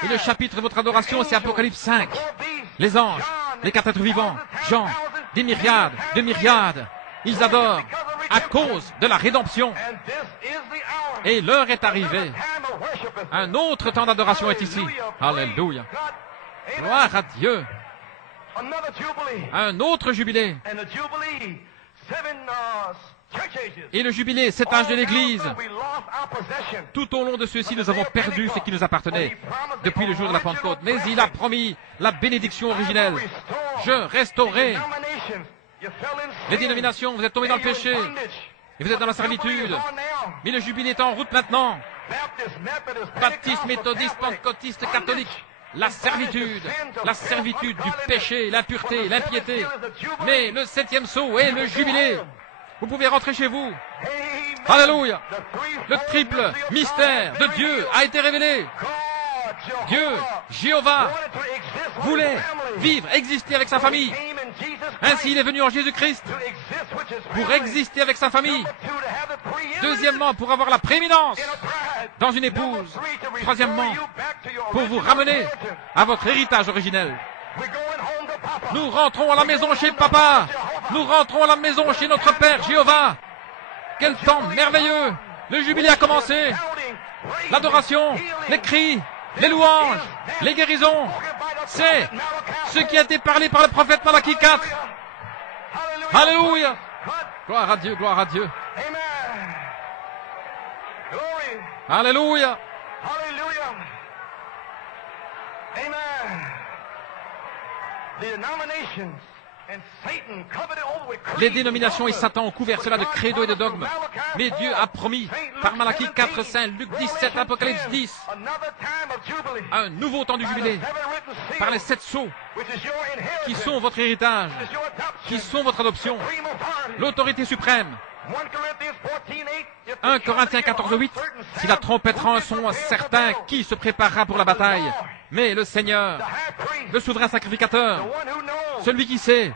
Et le chapitre de votre adoration, c'est Apocalypse 5. Les anges, les 4 êtres vivants, Jean, des myriades, de myriades. Ils adorent à cause de la rédemption. Et l'heure est arrivée. Un autre temps d'adoration est ici. Alléluia. Gloire à Dieu. Un autre jubilé. Et le jubilé, 7 âges de l'Église. Tout au long de ceux-ci, nous avons perdu ce qui nous appartenait depuis le jour de la Pentecôte. Mais il a promis la bénédiction originelle. Je restaurerai. Les dénominations, vous êtes tombés dans le péché. Et vous êtes dans la servitude. Mais le jubilé est en route maintenant. Baptiste, méthodiste, pentecôtiste, catholique. La servitude du péché, l'impureté, l'impiété. Mais le 7e sceau est le jubilé. Vous pouvez rentrer chez vous. Alléluia. Le triple mystère de Dieu a été révélé. Dieu, Jéhovah, voulait vivre, exister avec sa famille. Ainsi, il est venu en Jésus-Christ pour exister avec sa famille. Deuxièmement, pour avoir la prééminence dans une épouse. Troisièmement, pour vous ramener à votre héritage originel. Nous rentrons à la maison chez Papa. Nous rentrons à la maison chez notre Père Jéhovah. Quel temps merveilleux. Le jubilé a commencé. l'adoration, les cris, les louanges, les guérisons. C'est ce qui a été parlé par le prophète Malachie 4. Alléluia. Gloire à Dieu, gloire à Dieu. Alléluia. Les dénominations et Satan ont couvert cela de credo et de dogmes. Mais Dieu a promis, par Malachie 4, 5, Luc 17, Apocalypse 10, un nouveau temps du jubilé, par les 7 sceaux, qui sont votre héritage, qui sont votre adoption, l'autorité suprême. 1 Corinthiens 14, 8, si la trompette rend un son certain, qui se préparera pour la bataille? Mais le Seigneur, le souverain sacrificateur, celui qui sait,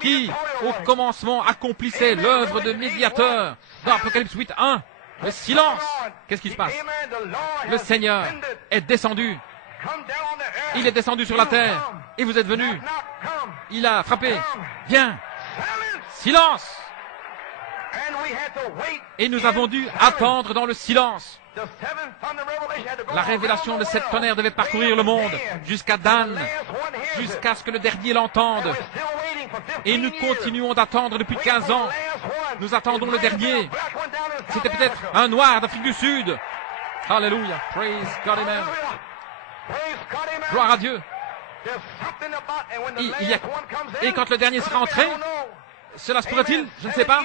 qui au commencement accomplissait l'œuvre de médiateur dans Apocalypse 8, 1, le silence. Qu'est-ce qui se passe? Le Seigneur est descendu. Il est descendu sur la terre et vous êtes venus. Il a frappé. Viens. Silence. Et nous avons dû attendre dans le silence. La révélation de cette tonnerre devait parcourir le monde jusqu'à Dan, jusqu'à ce que le dernier l'entende. Et nous continuons d'attendre depuis 15 ans. Nous attendons le dernier. C'était peut-être un noir d'Afrique du Sud. Alléluia. Praise God, amen. Gloire à Dieu. Et quand le dernier sera entré, cela se pourrait-il? Je ne sais pas.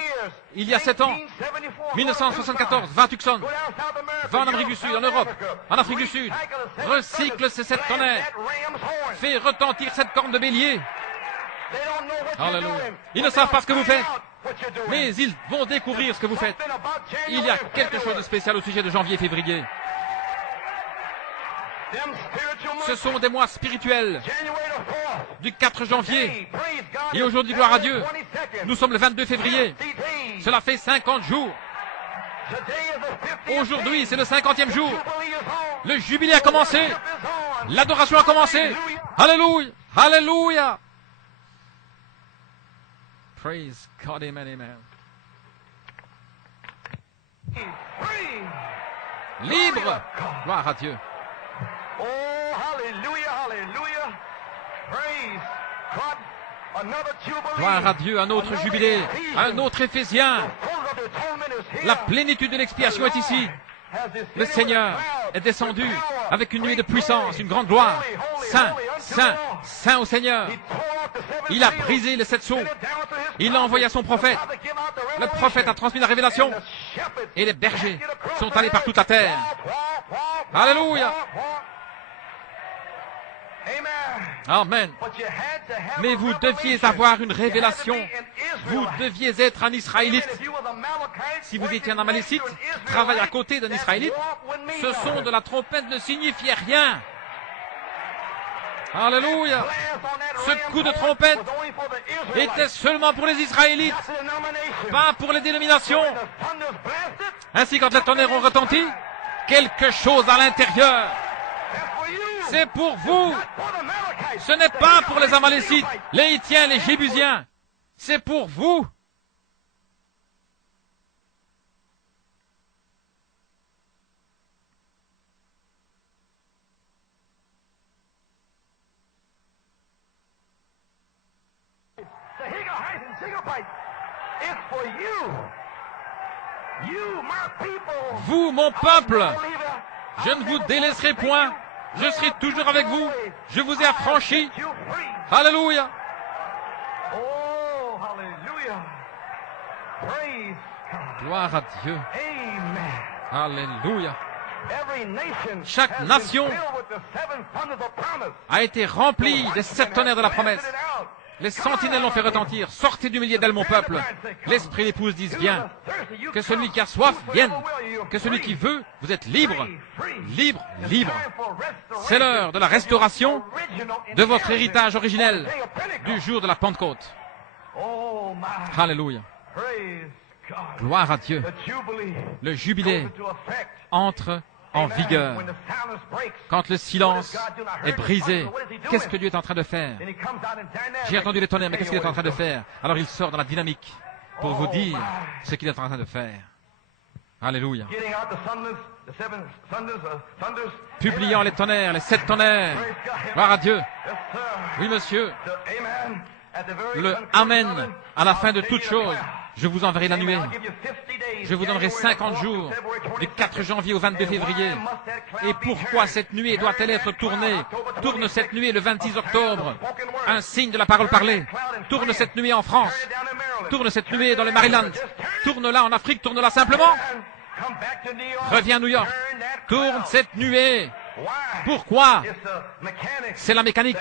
Il y a 7 ans, 1974, va à Tucson, va en Amérique du Sud, en Europe, en Afrique du Sud, recycle ces 7 tonnerres, fais retentir cette corne de bélier. Alléluia. Ils ne savent pas ce que vous faites, mais ils vont découvrir ce que vous faites. Il y a quelque chose de spécial au sujet de janvier et février. Ce sont des mois spirituels du 4 janvier. Et aujourd'hui, gloire à Dieu, nous sommes le 22 février. Cela fait 50 jours. Aujourd'hui, c'est le 50e jour. Le jubilé a commencé. L'adoration a commencé. Alléluia. Alléluia. Praise God, amen, amen. Libre. Gloire à Dieu. Oh, hallelujah, hallelujah. Praise God. Another jubilee. Gloire à Dieu, un autre jubilé, un autre Éphésien. La plénitude de l'expiation est ici. Le Seigneur est descendu avec une nuée de puissance, une grande gloire. Saint, Saint, Saint au Seigneur. Il a brisé les 7 sceaux. Il a envoyé à son prophète. Le prophète a transmis la révélation. Et les bergers sont allés par toute la terre. Alléluia. Amen. Mais vous deviez avoir une révélation. Vous deviez être un Israélite. Si vous étiez un Amalécite, qui travaille à côté d'un Israélite, ce son de la trompette ne signifiait rien. Alléluia. Ce coup de trompette était seulement pour les Israélites, pas pour les dénominations. Ainsi, quand les tonnerres ont retenti, quelque chose à l'intérieur. C'est pour vous. Ce n'est pas pour les Amalécites, les Hittiens, les Jébusiens. C'est pour vous. Vous, mon peuple, je ne vous délaisserai point. Je serai toujours avec vous. Je vous ai affranchis. Alléluia. Gloire à Dieu. Alléluia. Chaque nation a été remplie des 7 tonnerres de la promesse. Les sentinelles l'ont fait retentir. Sortez du milieu d'elle, mon peuple. L'esprit et l'épouse disent bien. Que celui qui a soif vienne. Que celui qui veut, vous êtes libre. Libre, libre. C'est l'heure de la restauration de votre héritage originel du jour de la Pentecôte. Alléluia. Gloire à Dieu. Le jubilé entre en vigueur. Quand le silence est brisé, qu'est-ce que Dieu est en train de faire? J'ai entendu les tonnerres, mais qu'est-ce qu'il est en train de faire? Alors il sort dans la dynamique pour vous dire ce qu'il est en train de faire. Alléluia. Publiant les tonnerres, les 7 tonnerres. Gloire à Dieu. Oui, monsieur. Le Amen à la fin de toute chose. Je vous enverrai la nuée. Je vous donnerai 50 jours, du 4 janvier au 22 février. Et pourquoi cette nuée doit-elle être tournée? Tourne cette nuée le 26 octobre, un signe de la parole parlée. Tourne cette nuée en France. Tourne cette nuée dans le Maryland. Tourne-la en Afrique, tourne-la simplement. Reviens à New York. Tourne cette nuée. Pourquoi? C'est la mécanique.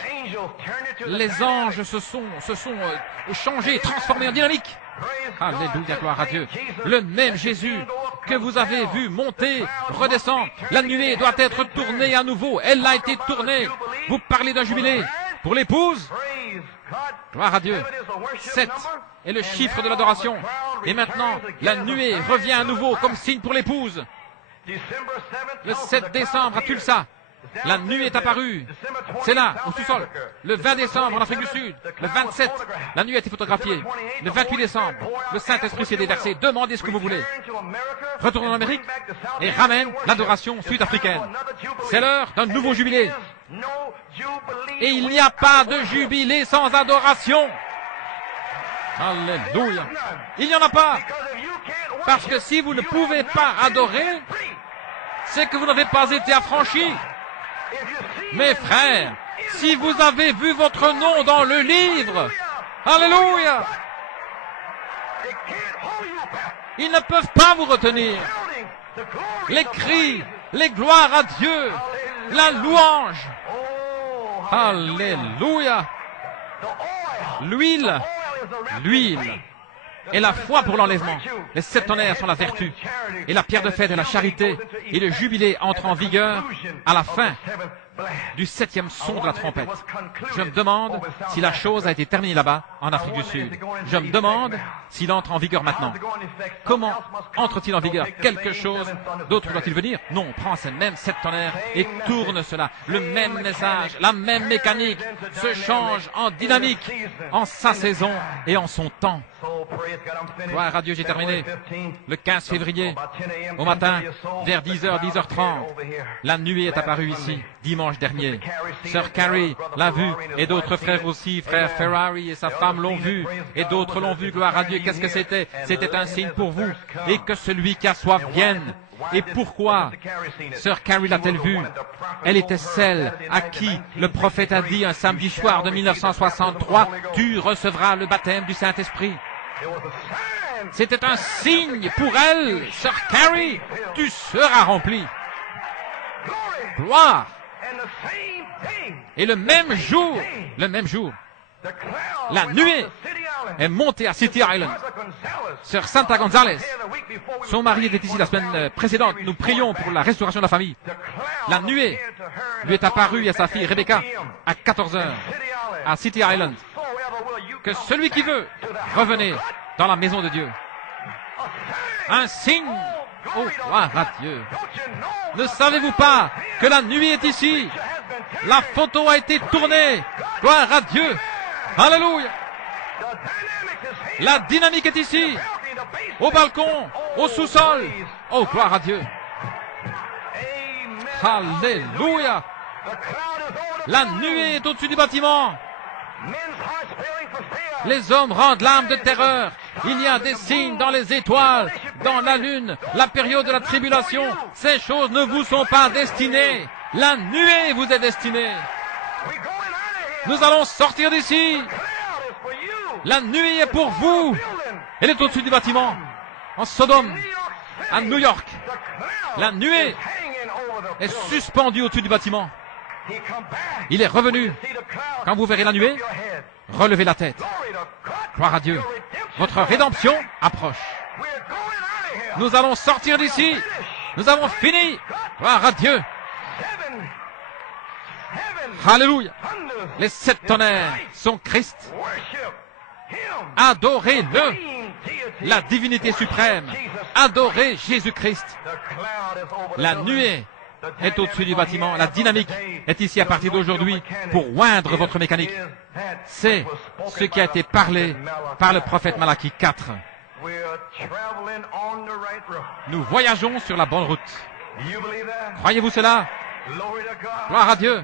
Les anges se sont changés, transformés en dynamique. Alléluia, gloire à Dieu. Le même Jésus que vous avez vu monter, redescendre, la nuée doit être tournée à nouveau. Elle a été tournée. Vous parlez d'un jubilé pour l'épouse. Gloire à Dieu. 7 est le chiffre de l'adoration. Et maintenant, la nuée revient à nouveau comme signe pour l'épouse. Le 7 décembre à Tulsa, la nuée est apparue. C'est là, au sous-sol. Le 20 décembre en Afrique du Sud. Le 27, la nuée a été photographiée. Le 28 décembre, le Saint-Esprit s'est déversé. Demandez ce que vous voulez. Retournez en Amérique et ramène l'adoration sud-africaine. C'est l'heure d'un nouveau jubilé. Et il n'y a pas de jubilé sans adoration. Alléluia. Il n'y en a pas. Parce que si vous ne pouvez pas adorer, c'est que vous n'avez pas été affranchis. Mes frères, si vous avez vu votre nom dans le livre, alléluia, ils ne peuvent pas vous retenir. Les cris, les gloires à Dieu, la louange, alléluia, l'huile et la foi pour l'enlèvement. Les 7 tonnerres sont la vertu. Et la pierre de fête est la charité. Et le jubilé entre en vigueur à la fin du 7e son de la trompette. Je me demande si la chose a été terminée là-bas, en Afrique du Sud. Je me demande s'il entre en vigueur maintenant. Comment entre-t-il en vigueur? Quelque chose d'autre doit-il venir? Non, prends ces mêmes 7 tonnerres et tourne cela. Le même message, la même mécanique se change en dynamique, en sa saison et en son temps. Gloire à Dieu, j'ai terminé. Le 15 février, au matin, vers 10h, 10h30, la nuée est apparue ici, dimanche dernier. Sœur Carrie l'a vue, et d'autres frères aussi, frère Ferrari et sa femme l'ont vu, et d'autres l'ont vu, gloire à Dieu. Qu'est-ce que c'était? C'était un signe pour vous, et que celui qui a soif vienne. Et pourquoi Sœur Carrie l'a-t-elle vue? Elle était celle à qui le prophète a dit un samedi soir de 1963, « Tu recevras le baptême du Saint-Esprit ». C'était un signe pour elle, Sœur Carrie, tu seras rempli. Gloire. Et le même jour, la nuée est montée à City Island. Sœur Santa Gonzalez, son mari était ici la semaine précédente. Nous prions pour la restauration de la famille. La nuée lui est apparue à sa fille Rebecca à 14h à City Island. Que celui qui veut, revenez dans la maison de Dieu. Un signe. Oh, gloire à Dieu. Ne savez-vous pas que la nuit est ici? La photo a été tournée. Gloire à Dieu. Alléluia. La dynamique est ici. Au balcon, au sous-sol. Oh, gloire à Dieu. Alléluia. La nuée est au-dessus du bâtiment. Les hommes rendent l'âme de terreur. Il y a des signes dans les étoiles, dans la lune, la période de la tribulation. Ces choses ne vous sont pas destinées. La nuée vous est destinée. Nous allons sortir d'ici. La nuée est pour vous. Elle est au-dessus du bâtiment. En Sodome, à New York, la nuée est suspendue au-dessus du bâtiment. Il est revenu. Quand vous verrez la nuée, relevez la tête. Gloire à Dieu. Votre rédemption approche. Nous allons sortir d'ici. Nous avons fini. Gloire à Dieu. Alléluia. Les 7 tonnerres sont Christ. Adorez-le. La divinité suprême. Adorez Jésus-Christ. La nuée est au-dessus du bâtiment. La dynamique est ici à partir d'aujourd'hui pour oindre votre mécanique. C'est ce qui a été parlé par le prophète Malachie 4. Nous voyageons sur la bonne route. Croyez-vous cela? Gloire à Dieu.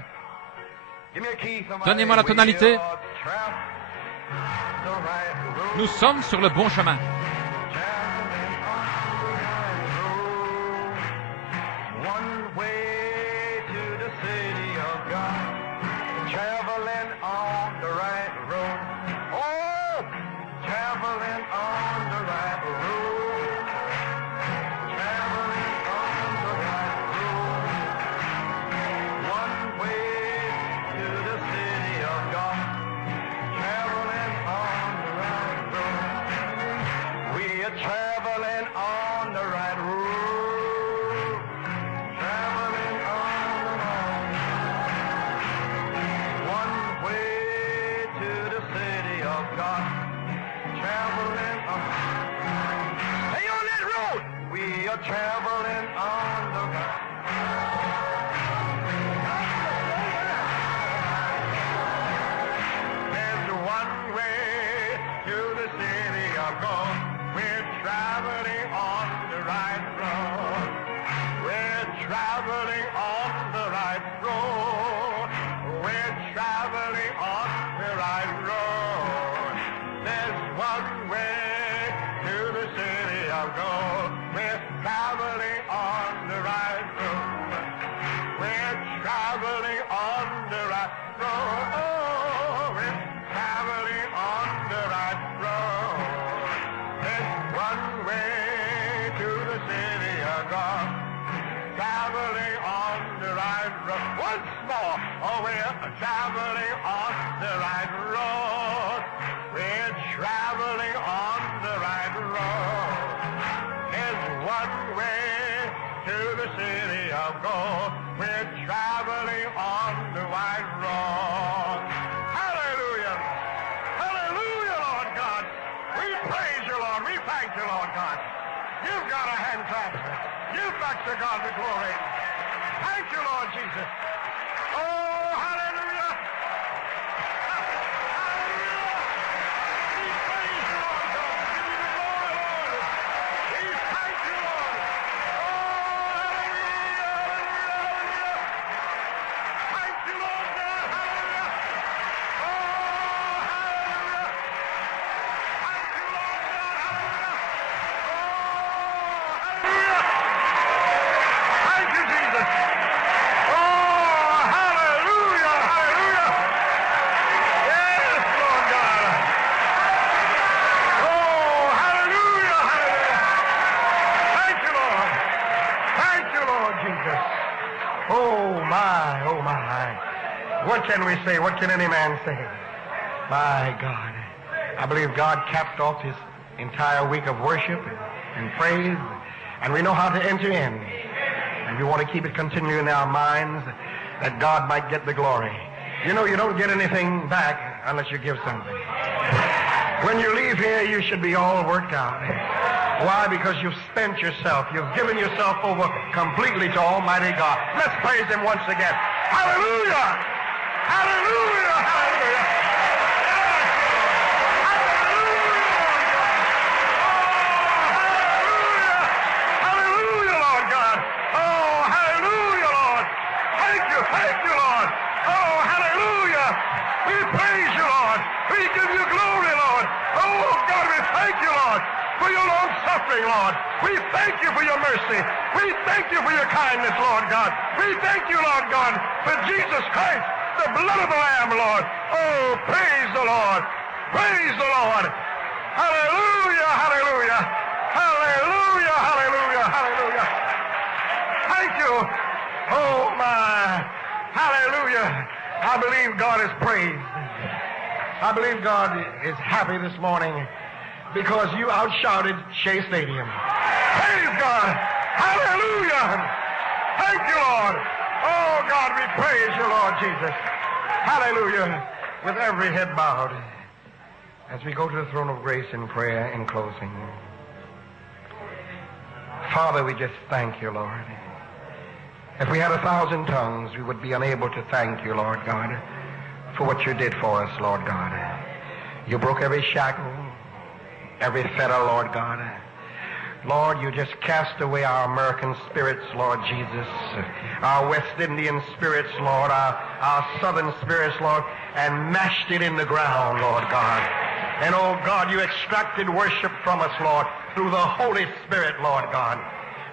Donnez-moi la tonalité. Nous sommes sur le bon chemin. What can we say? What can any man say? My God. I believe God capped off his entire week of worship and praise, and we know how to enter in. And we want to keep it continuing in our minds that God might get the glory. You know, you don't get anything back unless you give something. When you leave here, you should be all worked out. Why? Because you've spent yourself. You've given yourself over completely to Almighty God. Let's praise him once again. Hallelujah! Hallelujah! Hallelujah! Hallelujah, Lord God. Oh, hallelujah, Lord. Thank you, Lord. Oh, hallelujah. We praise you, Lord. We give you glory, Lord. Oh, God, we thank you, Lord, for your long suffering, Lord. We thank you for your mercy. We thank you for your kindness, Lord God. We thank you, Lord God, for Jesus Christ, the blood of the Lamb, Lord. Oh, praise the Lord. Praise the Lord. Hallelujah, hallelujah. Hallelujah, hallelujah, hallelujah. Thank you. Oh, my. Hallelujah. I believe God is praised. I believe God is happy this morning because you outshouted Shea Stadium. Praise God. Hallelujah. Thank you, Lord. Oh, God, we praise you, Lord Jesus. Hallelujah. With every head bowed, as we go to the throne of grace in prayer in closing. Father, we just thank you, Lord. If we had 1,000 tongues, we would be unable to thank you, Lord God, for what you did for us, Lord God. You broke every shackle. every fetter, Lord God. Lord, you just cast away our American spirits, Lord Jesus, our West Indian spirits, Lord, our Southern spirits, Lord, and mashed it in the ground, Lord God. And, oh God, you extracted worship from us, Lord, through the Holy Spirit, Lord God.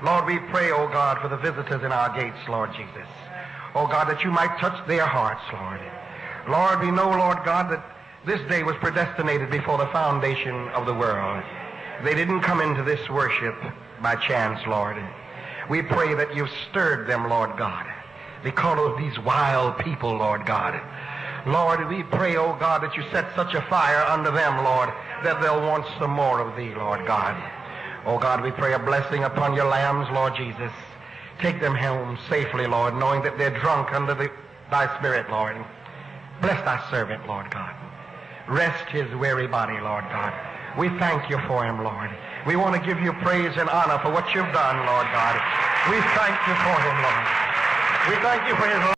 Lord, we pray, oh God, for the visitors in our gates, Lord Jesus. Oh God, that you might touch their hearts, Lord. Lord, we know, Lord God, that this day was predestinated before the foundation of the world. They didn't come into this worship by chance, Lord. We pray that you've stirred them, Lord God, because of these wild people, Lord God. Lord, we pray, oh God, that you set such a fire under them, Lord, that they'll want some more of thee, Lord God. Oh God, we pray a blessing upon your lambs, Lord Jesus. Take them home safely, Lord, knowing that they're drunk under thy Spirit, Lord. Bless thy servant, Lord God. Rest his weary body, Lord God. We thank you for him, Lord. We want to give you praise and honor for what you've done, Lord God. We thank you for him, Lord. We thank you for his life.